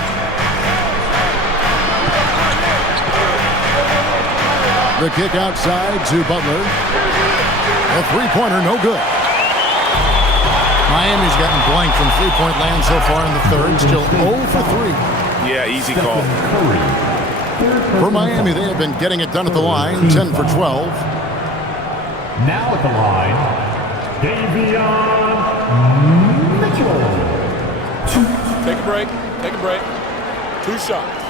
The kick outside to Butler. A 3-pointer, no good. Miami's gotten blank from 3-point land so far in the third. Still 0 for 3. Yeah, easy call. For Miami, they have been getting it done at the line, 10 for 12. Now at the line, Davion Mitchell. Take a break. Take a break. 2 shots.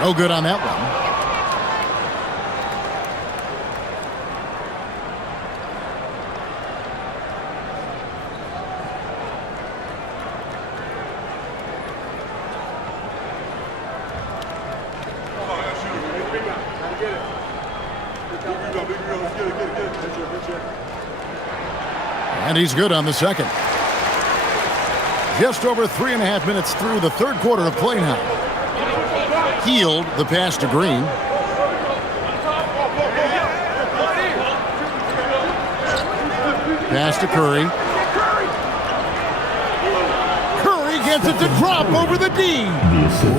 No good on that one. And he's good on the second. Just over 3.5 minutes through the third quarter of play now. Healed the pass to Green. Pass to Curry. Curry gets it to drop over the D.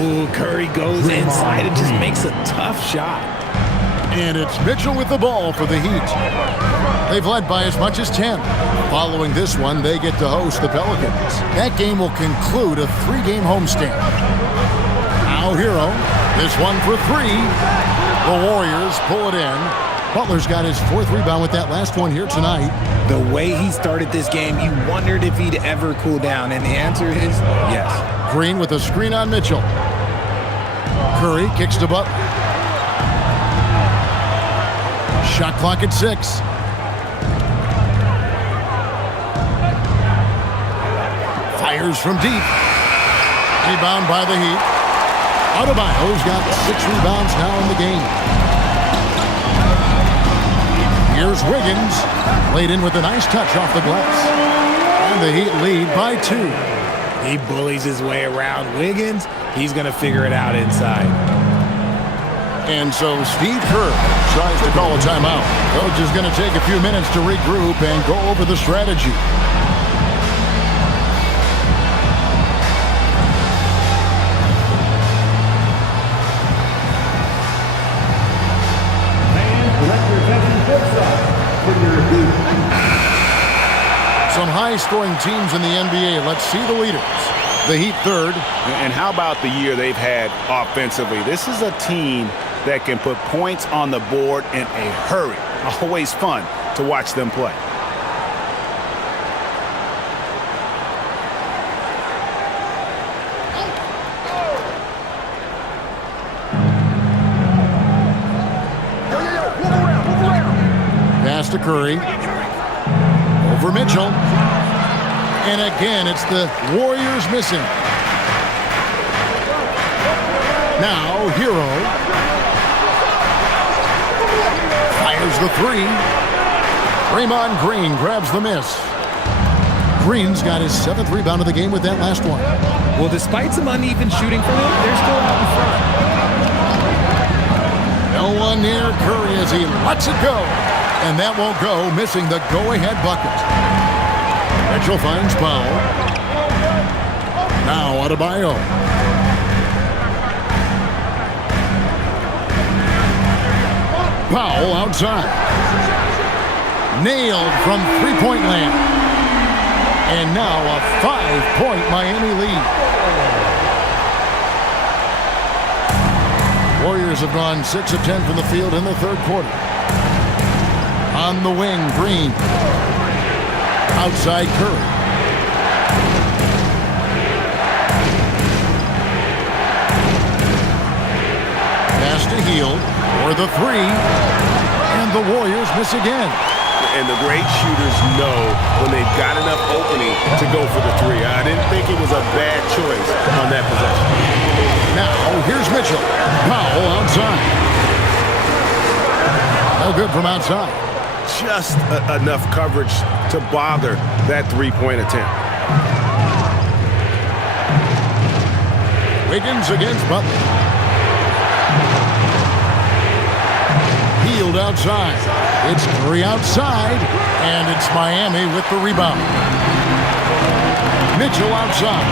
Ooh, Curry goes inside and just makes a tough shot. And it's Mitchell with the ball for the Heat. They've led by as much as 10. Following this one, they get to host the Pelicans. That game will conclude a 3-game homestand. Now Hero, this one for 3. The Warriors pull it in. Butler's got his 4th rebound with that last one here tonight. The way he started this game, you wondered if he'd ever cool down, and the answer is yes. Green with a screen on Mitchell. Curry kicks to Butler. Shot clock at 6. Fires from deep. Rebound by the Heat. Adebayo's got 6 rebounds now in the game. Here's Wiggins. Laid in with a nice touch off the glass. And the Heat lead by 2. He bullies his way around Wiggins. He's going to figure it out inside. And so Steve Kerr tries to call a timeout. Coach is going to take a few minutes to regroup and go over the strategy. Some high-scoring teams in the NBA. Let's see the leaders. The Heat 3rd. And how about the year they've had offensively? This is a team that can put points on the board in a hurry. Always fun to watch them play. Pass to Curry. Over Mitchell. And again, it's the Warriors missing. Now, Hero. Fires the 3. Draymond Green grabs the miss. Green's got his 7th rebound of the game with that last one. Well, despite some uneven shooting from him, they're still out in front. No one near Curry as he lets it go. And that won't go, missing the go-ahead bucket. Mitchell finds Powell. Now Adebayo. Powell outside. Nailed from three-point land. And now a 5-point Miami lead. Warriors have gone 6 of 10 from the field in the 3rd quarter. On the wing, Green. Outside Curry. Pass to Hield for the 3. And the Warriors miss again. And the great shooters know when they've got enough opening to go for the 3. I didn't think it was a bad choice on that possession. Now, here's Mitchell. Powell outside. No good from outside. Just enough coverage to bother that 3-point attempt. Wiggins against Butler. Hield outside. It's Curry outside, and it's Miami with the rebound. Mitchell outside.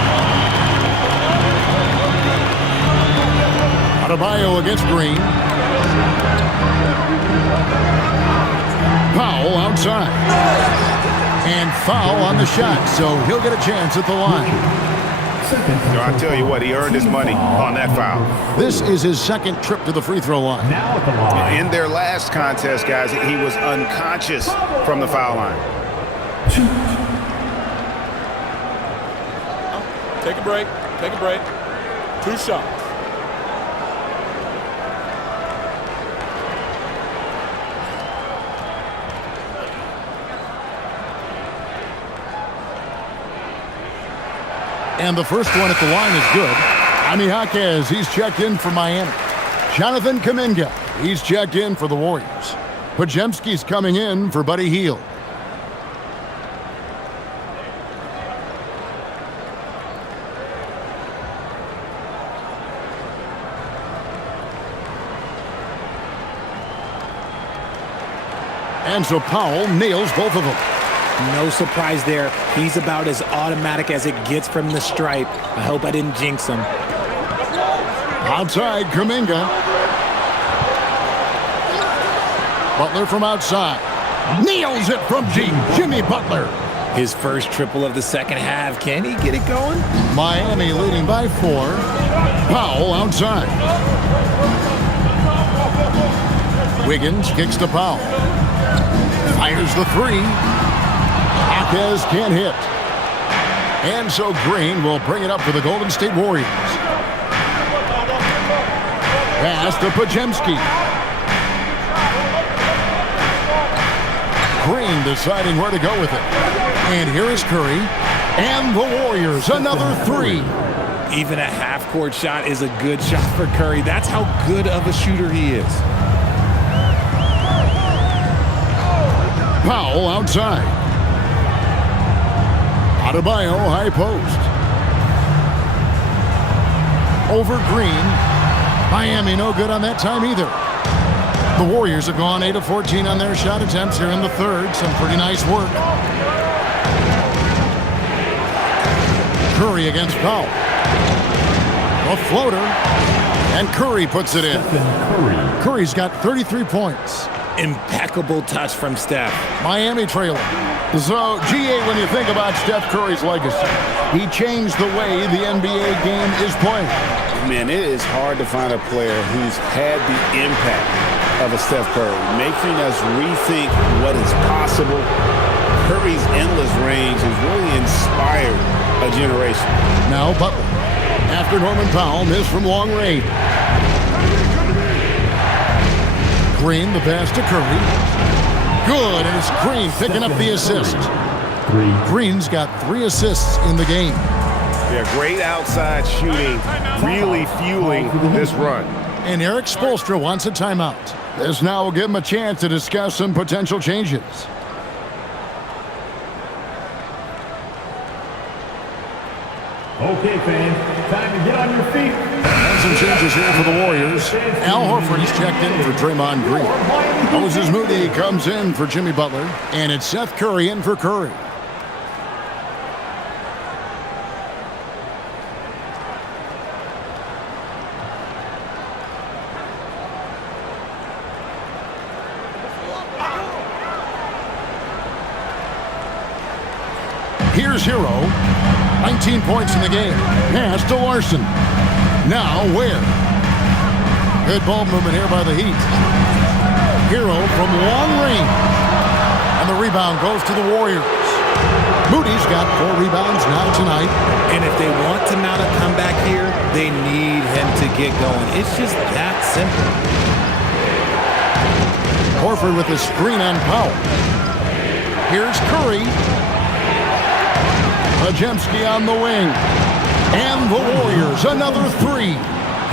Adebayo against Green. Powell outside. And foul on the shot, so he'll get a chance at the line. I tell you what, he earned his money on that foul. This is his 2nd trip to the free throw line. Now at the line. In their last contest, guys, he was unconscious from the foul line. Take a break. Take a break. 2 shots. And the first one at the line is good. Jaime Jaquez, he's checked in for Miami. Jonathan Kuminga, he's checked in for the Warriors. Podziemski's coming in for Buddy Hield. And so Powell nails both of them. No surprise there. He's about as automatic as it gets from the stripe. I hope I didn't jinx him. Outside, Kuminga. Butler from outside. Nails it from deep. Jimmy Butler. His first triple of the second half. Can he get it going? Miami leading by 4. Powell outside. Wiggins kicks to Powell. Fires the 3. Jaquez can't hit. And so Green will bring it up for the Golden State Warriors. Pass to Podziemski. Green deciding where to go with it. And here is Curry. And the Warriors, another 3. Even a half-court shot is a good shot for Curry. That's how good of a shooter he is. Powell outside. Adebayo high post. Over Green. Miami no good on that time either. The Warriors have gone 8 of 14 on their shot attempts here in the third. Some pretty nice work. Curry against Powell. A floater. And Curry puts it in. Curry's got 33 points. Impeccable touch from Steph. Miami trailing. So, GA, when you think about Steph Curry's legacy, he changed the way the NBA game is played. Man, it is hard to find a player who's had the impact of a Steph Curry, making us rethink what is possible. Curry's endless range has really inspired a generation. Now Butler. After Norman Powell missed from long range. Green, the pass to Curry. Good, and it's Green picking up the assist. Green's got 3 assists in the game. Yeah, great outside shooting, really fueling this run. And Eric Spoelstra wants a timeout. This now will give him a chance to discuss some potential changes. Okay, fans, time to get on your feet. And some changes here for the Warriors. Al Horford is checked in for Draymond Green. Moses Moody comes in for Jimmy Butler. And it's Seth Curry in for Curry. Here's Hero. 19 points in the game. Pass to Larson. Now Ware. Good ball movement here by the Heat. Hero from long range. And the rebound goes to the Warriors. Moody's got 4 rebounds now tonight. And if they want to mount a comeback here, they need him to get going. It's just that simple. Horford with the screen on Powell. Here's Curry. Podziemski on the wing. And the Warriors, another 3.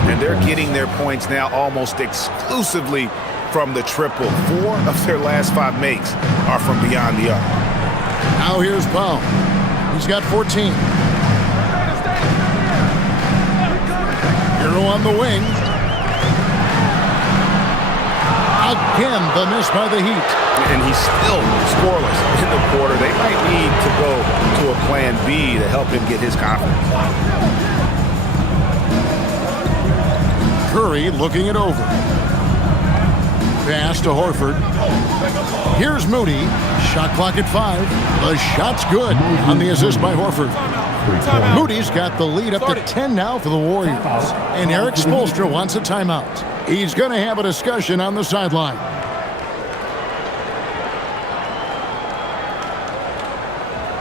And they're getting their points now almost exclusively from the triple. 4 of their last 5 makes are from beyond the arc. Now here's Powell. He's got 14. Hero on the wing. Again, the miss by the Heat. And he's still scoreless in the quarter. They might need to go to a plan B to help him get his confidence. Curry looking it over. Pass to Horford. Here's Moody. Shot clock at 5. The shot's good on the assist by Horford. Moody's got the lead up to 10 now for the Warriors. And Eric Spoelstra wants a timeout. He's going to have a discussion on the sideline.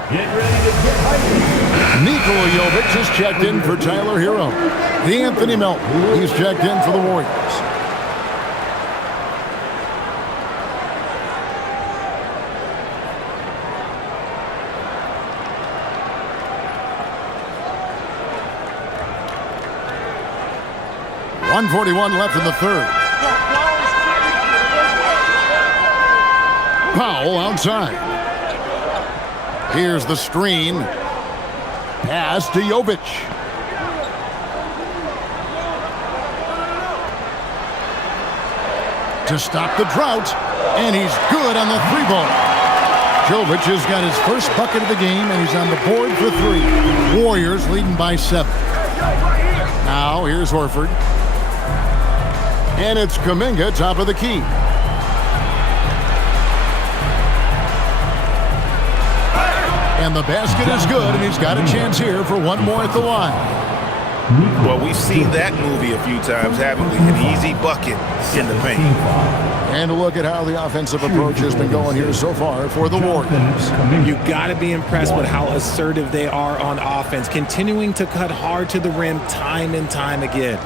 Get ready to get hyped. Nikola Jovic is checked in for Tyler Hero. The Anthony Melton, he's checked in for the Warriors. .141 left in the third. Powell outside. Here's the screen. Pass to Jovic. To stop the drought. And he's good on the 3-ball. Jovic has got his first bucket of the game, and he's on the board for 3. Warriors leading by 7. Now here's Horford. And it's Kuminga, top of the key. And the basket is good, and he's got a chance here for one more at the line. Well, we've seen that movie a few times, haven't we? An easy bucket in the paint. And a look at how the offensive approach has been going here so far for the Warriors. You got to be impressed with how assertive they are on offense, continuing to cut hard to the rim time and time again.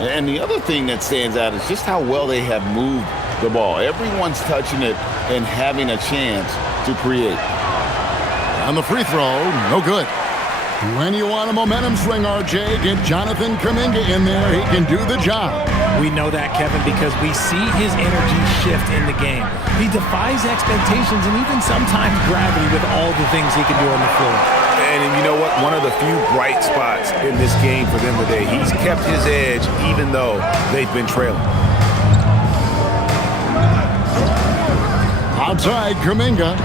And the other thing that stands out is just how well they have moved the ball. Everyone's touching it and having a chance to create. On the free throw, no good. When you want a momentum swing, RJ, get Jonathan Kuminga in there. He can do the job. We know that, Kevin, because we see his energy shift in the game. He defies expectations and even sometimes gravity with all the things he can do on the floor. And you know what? One of the few bright spots in this game for them today. He's kept his edge even though they've been trailing. Outside, Kuminga.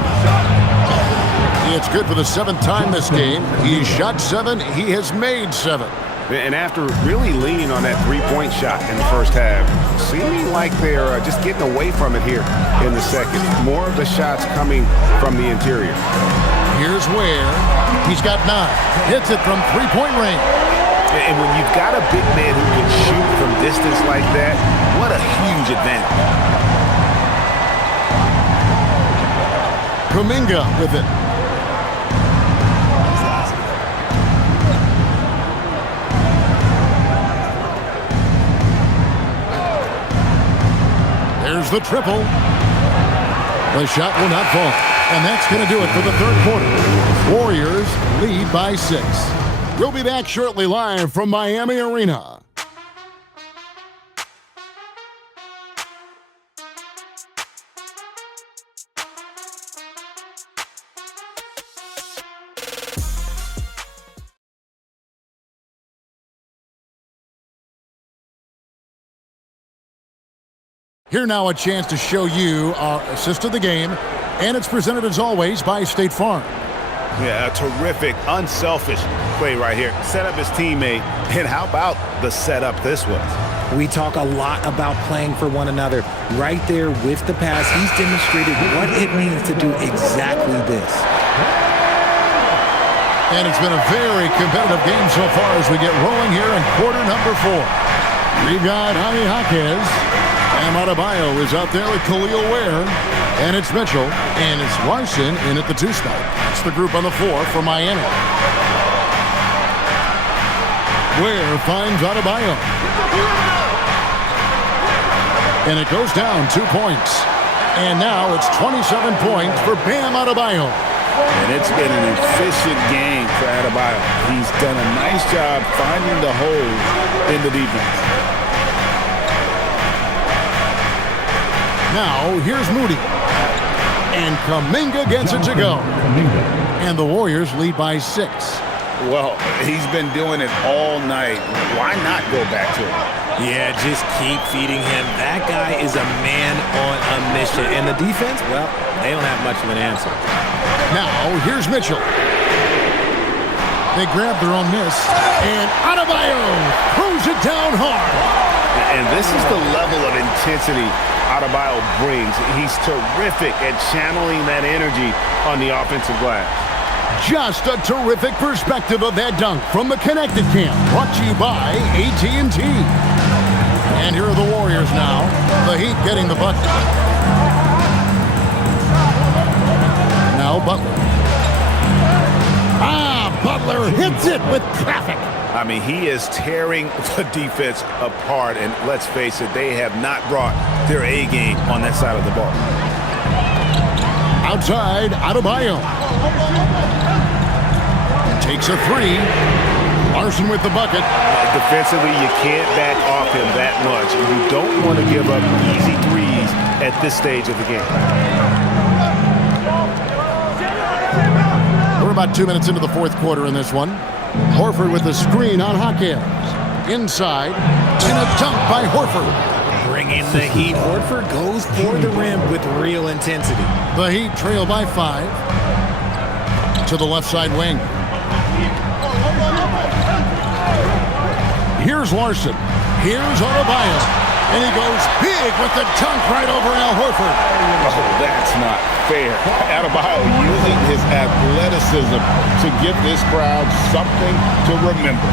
It's good for the 7th time this game. He shot 7. He has made 7. And after really leaning on that three-point shot in the first half, seeming like they're just getting away from it here in the second. More of the shots coming from the interior. Here's where he's got 9. Hits it from three-point range. And when you've got a big man who can shoot from distance like that, what a huge advantage. Kuminga with it. There's the triple. The shot will not fall. And that's going to do it for the third quarter. Warriors lead by 6. We'll be back shortly live from Miami Arena. Here now a chance to show you our assist of the game, and it's presented as always by State Farm. Yeah, a terrific, unselfish play right here. Set up his teammate, and how about the setup this was? We talk a lot about playing for one another. Right there with the pass, he's demonstrated what it means to do exactly this. And it's been a very competitive game so far as we get rolling here in quarter number 4. We've got Jaime Jaquez. Bam Adebayo is out there with Khalil Ware. And it's Mitchell. And it's Larson in at the 2 spot. It's the group on the floor for Miami. Ware finds Adebayo. And it goes down 2 points. And now it's 27 points for Bam Adebayo. And it's been an efficient game for Adebayo. He's done a nice job finding the hole in the defense. Now, here's Moody. And Kuminga gets it to go. And the Warriors lead by 6. Well, he's been doing it all night. Why not go back to him? Yeah, just keep feeding him. That guy is a man on a mission. And the defense, well, they don't have much of an answer. Now, here's Mitchell. They grab their own miss. And Adebayo throws it down hard. And this is the level of intensity Adebayo brings. He's terrific at channeling that energy on the offensive glass. Just a terrific perspective of that dunk from the Connecticut camp. Brought to you by AT&T. And here are the Warriors now. The Heat getting the bucket. Now Butler. Butler hits it with traffic. I mean, he is tearing the defense apart, and let's face it, they have not brought their A game on that side of the ball. Outside, Adebayo. Takes a 3. Larson with the bucket. Defensively, you can't back off him that much. You don't want to give up easy threes at this stage of the game. We're about 2 minutes into the fourth quarter in this one. Horford with the screen on Jaquez. Inside, and a dunk by Horford. Bringing the heat. Horford goes for the rim with real intensity. The Heat trail by 5. To the left side wing. Here's Larson. Here's Adebayo. And he goes big with the dunk right over Al Horford. Oh, that's not fair. Adebayo using his athleticism to give this crowd something to remember.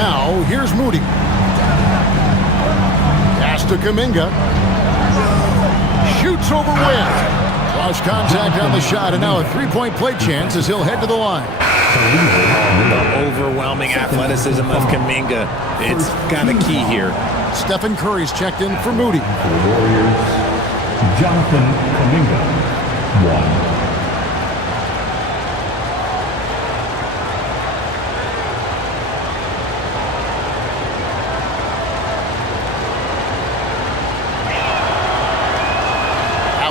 Now, here's Moody. Pass to Kuminga. Shoots over Webb. Lost contact on the shot, and now a three-point play chance as he'll head to the line. The overwhelming athleticism of Kuminga. It's kind of key here. Stephen Curry's checked in for Moody. For the Warriors, Jonathan Kuminga, 1.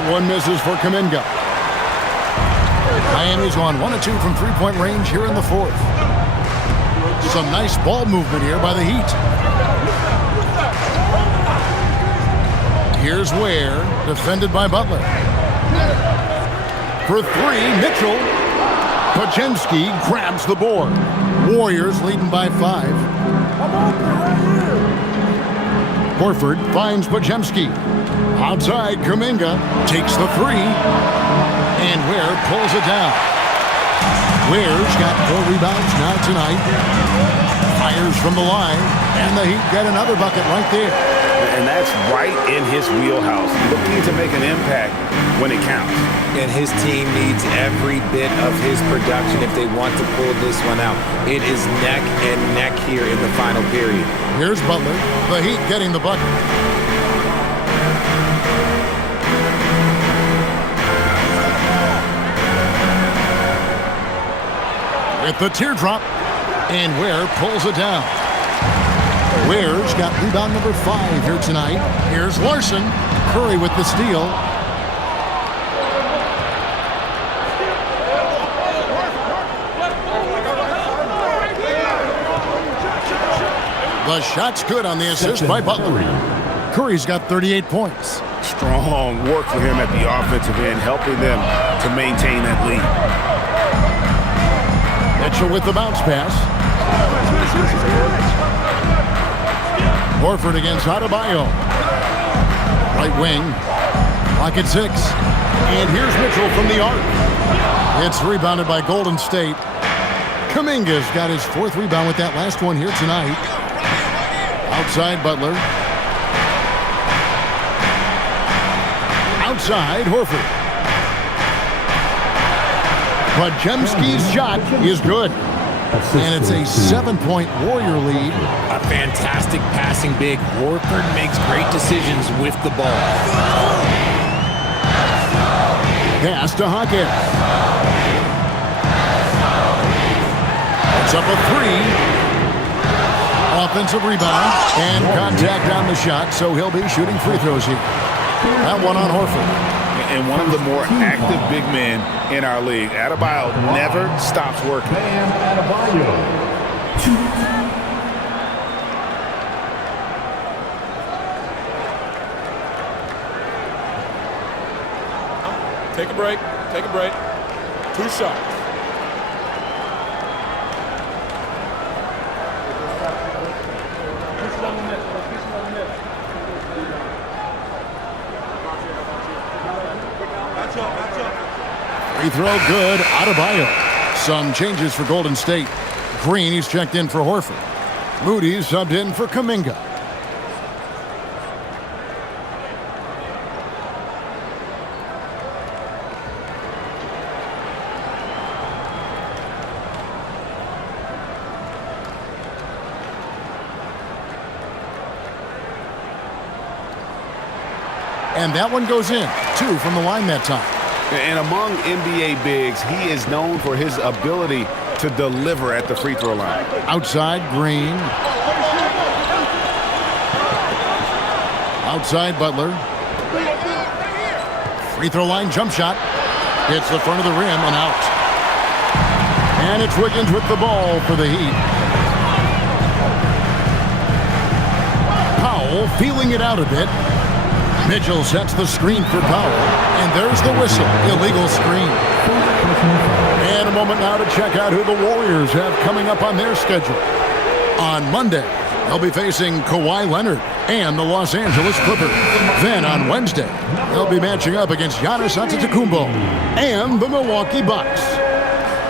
One misses for Kuminga. Miami's gone 1 of 2 from three-point range here in the fourth. Some nice ball movement here by the Heat. Here's Ware, defended by Butler. For three, Mitchell. Podziemski grabs the board. Warriors leading by 5. Horford finds Podziemski. Outside, Kuminga takes the three, and Ware pulls it down. Ware's got 4 rebounds now tonight. Fires from the line, and the Heat get another bucket right there. And that's right in his wheelhouse. Looking to make an impact when it counts. And his team needs every bit of his production if they want to pull this one out. It is neck and neck here in the final period. Here's Butler, the Heat getting the bucket. With the teardrop, and Ware pulls it down. Ware's got rebound number 5 here tonight. Here's Larson. Curry with the steal. The shot's good on the assist by Butler. Curry's got 38 points. Strong work for him at the offensive end, helping them to maintain that lead. Mitchell with the bounce pass. Horford against Adebayo. Right wing. Pocket 6. And here's Mitchell from the arc. It's rebounded by Golden State. Kuminga's got his 4th rebound with that last one here tonight. Outside Butler. Outside Horford. Podziemski's shot is good. And it's a 7-point Warrior lead. A fantastic passing big. Horford makes great decisions with the ball. Pass to Hawkins. It's up a 3. Offensive rebound and contact on the shot, so he'll be shooting free throws here. That one on Horford. And one of the more active big men in our league. Adebayo never stops working. Adebayo, 2. Take a break. Take a break. 2 shots. Free throw good. Adebayo. Some changes for Golden State. Green, he's checked in for Horford. Moody's subbed in for Kuminga. And that one goes in. 2 from the line that time. And among NBA bigs, he is known for his ability to deliver at the free throw line. Outside, Green. Outside, Butler. Free throw line jump shot. Hits the front of the rim and out. And it's Wiggins with the ball for the Heat. Powell feeling it out a bit. Mitchell sets the screen for Powell, and there's the whistle. Illegal screen. And a moment now to check out who the Warriors have coming up on their schedule. On Monday, They'll be facing Kawhi Leonard and the Los Angeles Clippers. Then on Wednesday, they'll be matching up against Giannis Antetokounmpo and the Milwaukee Bucks.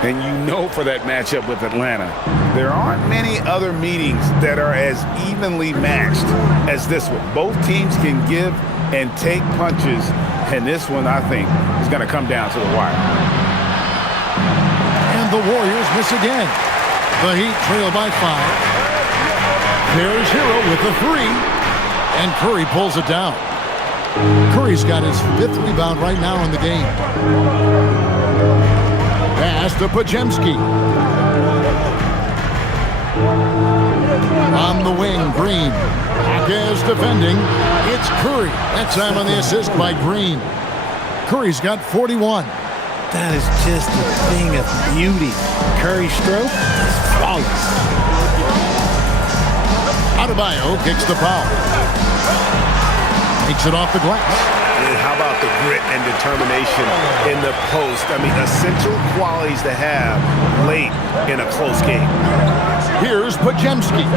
And you know for that matchup with Atlanta, there aren't many other meetings that are as evenly matched as this one. Both teams can give and take punches, and this one, I think, is going to come down to the wire. And the Warriors miss again. The Heat trail by 5. There's Hero with the 3, and Curry pulls it down. Curry's got his 5th rebound right now in the game. Pass to Podziemski. On the wing, Green. Is defending. It's Curry. That time on the assist by Green. Curry's got 41. That is just a thing of beauty. Curry's stroke is flawless. Adebayo kicks the foul. Takes it off the glass. And how about the grit and determination in the post? I mean, essential qualities to have late in a close game. Here's Podziemski.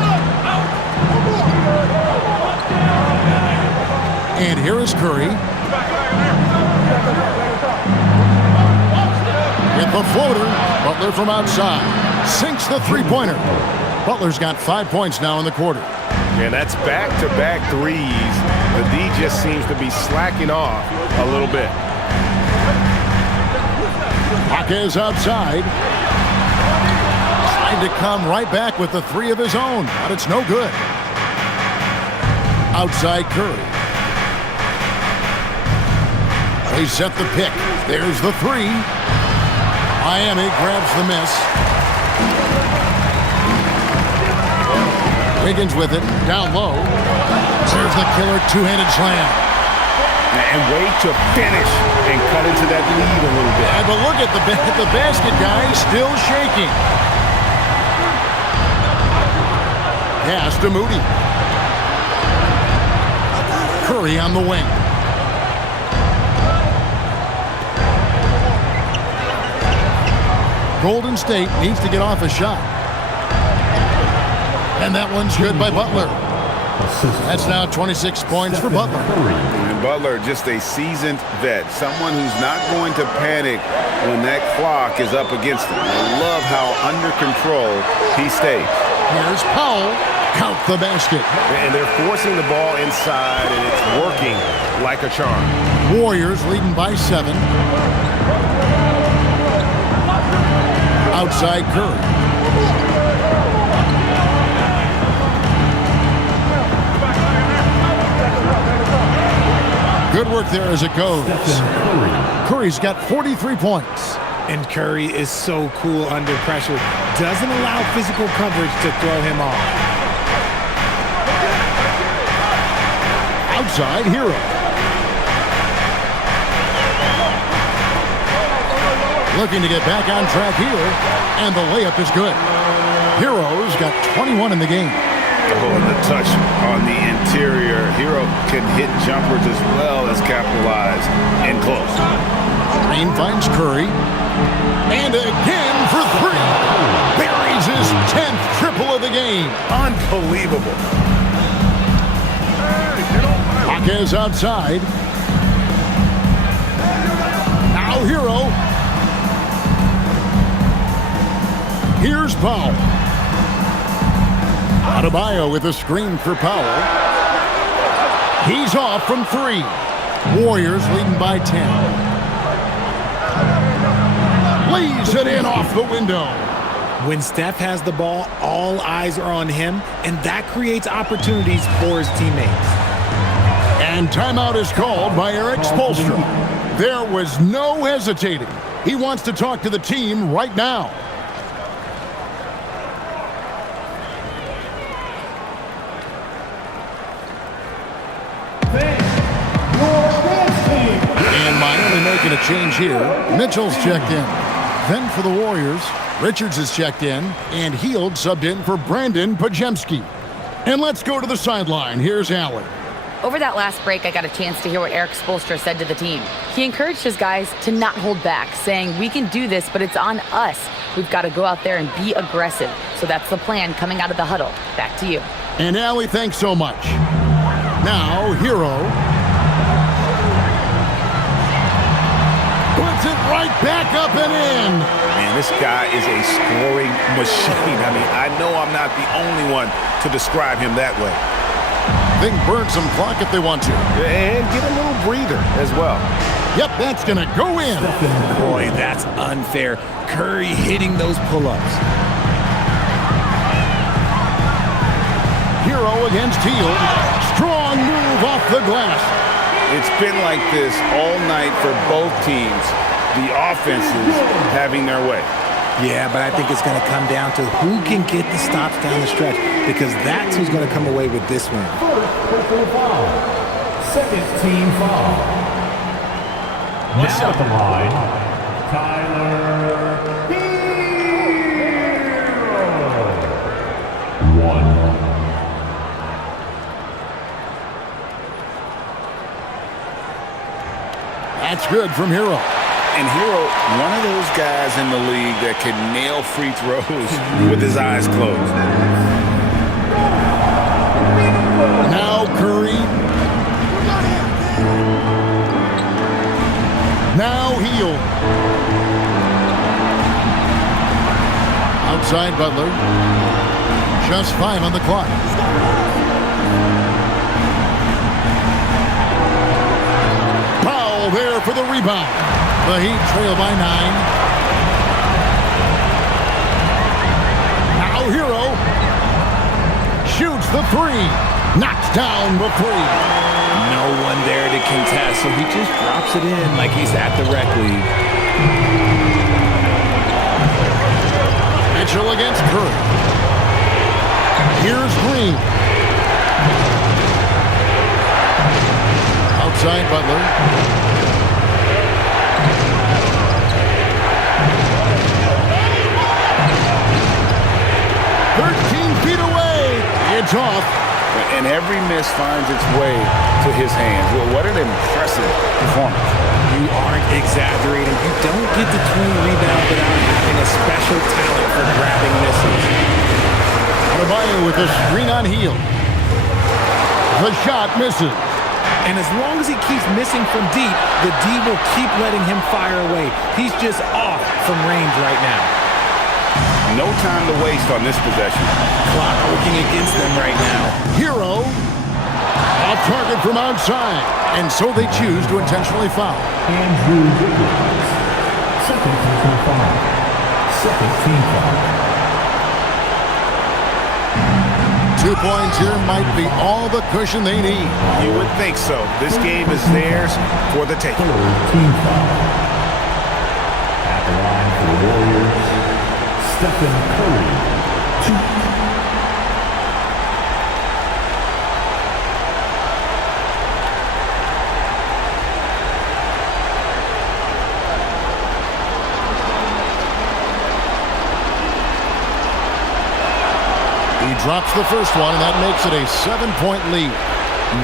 And here is Curry. Get the floater. Butler from outside. Sinks the three-pointer. Butler's got 5 points now in the quarter. And that's back-to-back threes. The D just seems to be slacking off a little bit. Jaquez outside. Trying to come right back with the 3 of his own, but it's no good. Outside Curry. They set the pick. There's the 3. Miami grabs the miss. Wiggins with it, down low. There's the killer two-handed slam. And wait to finish and cut into that lead a little bit. Yeah, but look at the basket, guys, still shaking. Pass to Moody. Curry on the wing. Golden State needs to get off a shot. And that one's good by Butler. That's now 26 points for Butler. And Butler, just a seasoned vet. Someone who's not going to panic when that clock is up against him. I love how under control he stays. Here's Powell. Count the basket. And they're forcing the ball inside, and it's working like a charm. Warriors leading by 7. Outside Curry. Good work there as it goes. Curry's got 43 points. And Curry is so cool under pressure. Doesn't allow physical coverage to throw him off. Outside Hero. Looking to get back on track here. And the layup is good. Hero's got 21 in the game. Oh, and the touch on the interior. Hero can hit jumpers as well as capitalize in close. Green finds Curry. And again for 3. Buries his 10th triple of the game. Unbelievable. Jaquez outside. Now Hero. Here's Powell. Adebayo with a screen for Powell. He's off from 3. Warriors leading by 10. Lays it in off the window. When Steph has the ball, all eyes are on him, and that creates opportunities for his teammates. And timeout is called by Eric Spoelstra. There was no hesitating. He wants to talk to the team right now. And Miami making a change here. Mitchell's checked in. Then for the Warriors, Richards is checked in, and Hield subbed in for Brandon Podziemski. And let's go to the sideline. Here's Allen. Over that last break, I got a chance to hear what Eric Spoelstra said to the team. He encouraged his guys to not hold back, saying, we can do this, but it's on us. We've got to go out there and be aggressive. So that's the plan coming out of the huddle. Back to you. And Allie, thanks so much. Now, Hero puts it right back up and in. Man, this guy is a scoring machine. I mean, I know I'm not the only one to describe him that way. They can burn some clock if they want to. And get a little breather as well. Yep, that's going to go in. Boy, that's unfair. Curry hitting those pull-ups. Hero against Hield. Strong move off the glass. It's been like this all night for both teams. The offenses having their way. Yeah, but I think it's going to come down to who can get the stops down the stretch, because that's who's going to come away with this one. Second team foul. Now at the line, Tyler Hero. 1. That's good from Hero. And Hero, one of those guys in the league that can nail free throws with his eyes closed. Now Curry. Now Hield. Outside Butler. Just 5 on the clock. Powell there for the rebound. The Heat trail by 9. Now Hero shoots the 3. Knocks down the 3. No one there to contest, so he just drops it in like he's at the rec league. Mitchell against Curry. Here's Green. Outside Butler. 13 feet away. It's off. And every miss finds its way to his hands. Well, what an impressive performance. You aren't exaggerating. You don't get the twin rebound without having a special talent for grabbing misses. Adebayo with a screen on Hield. The shot misses. And as long as he keeps missing from deep, the D will keep letting him fire away. He's just off from range right now. No time to waste on this possession. Clock working against them right now. Hero off target from outside. And so they choose to intentionally foul. Andrew Wiggins. Second team foul. Second team foul. 2 points here might be all the cushion they need. You would think so. This game is theirs for the taking. Third team foul. At the line for the Warriors, Stephen Curry. 2. He drops the first one, and that makes it a 7-point lead.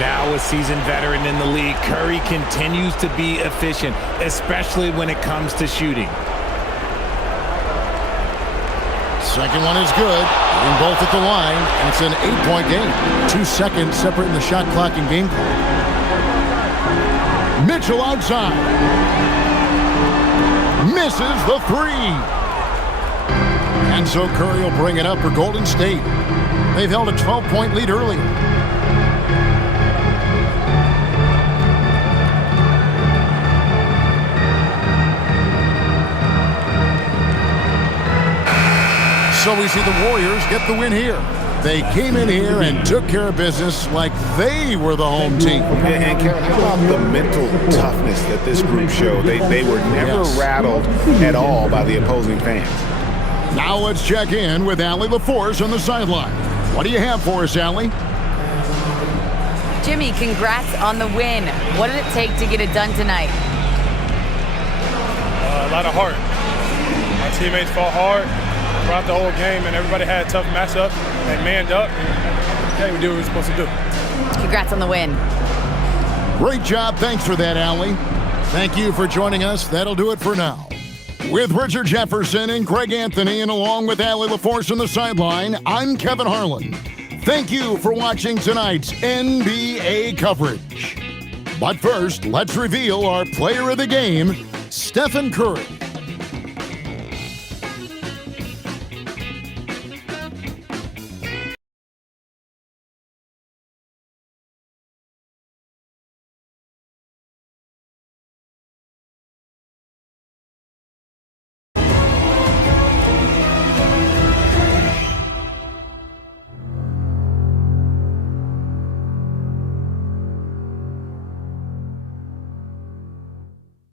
Now a seasoned veteran in the league, Curry continues to be efficient, especially when it comes to shooting. Second one is good. Hitting both at the line, and it's an 8-point game. 2 seconds separating the shot clock and game clock. Mitchell outside. Misses the 3. And so Curry will bring it up for Golden State. They've held a 12-point lead earlier. So we see the Warriors get the win here. They came in here and took care of business like they were the home team. And Kevin, how about the mental toughness that this group showed? They were never rattled at all by the opposing fans. Now let's check in with Allie LaForce on the sideline. What do you have for us, Allie? Jimmy, congrats on the win. What did it take to get it done tonight? A lot of heart. My teammates fought hard throughout the whole game, and everybody had tough matchups. They manned up. Hey, we did what we were supposed to do. Congrats on the win. Great job. Thanks for that, Allie. Thank you for joining us. That'll do it for now. With Richard Jefferson and Greg Anthony, and along with Allie LaForce on the sideline, I'm Kevin Harlan. Thank you for watching tonight's NBA coverage. But first, let's reveal our player of the game, Stephen Curry.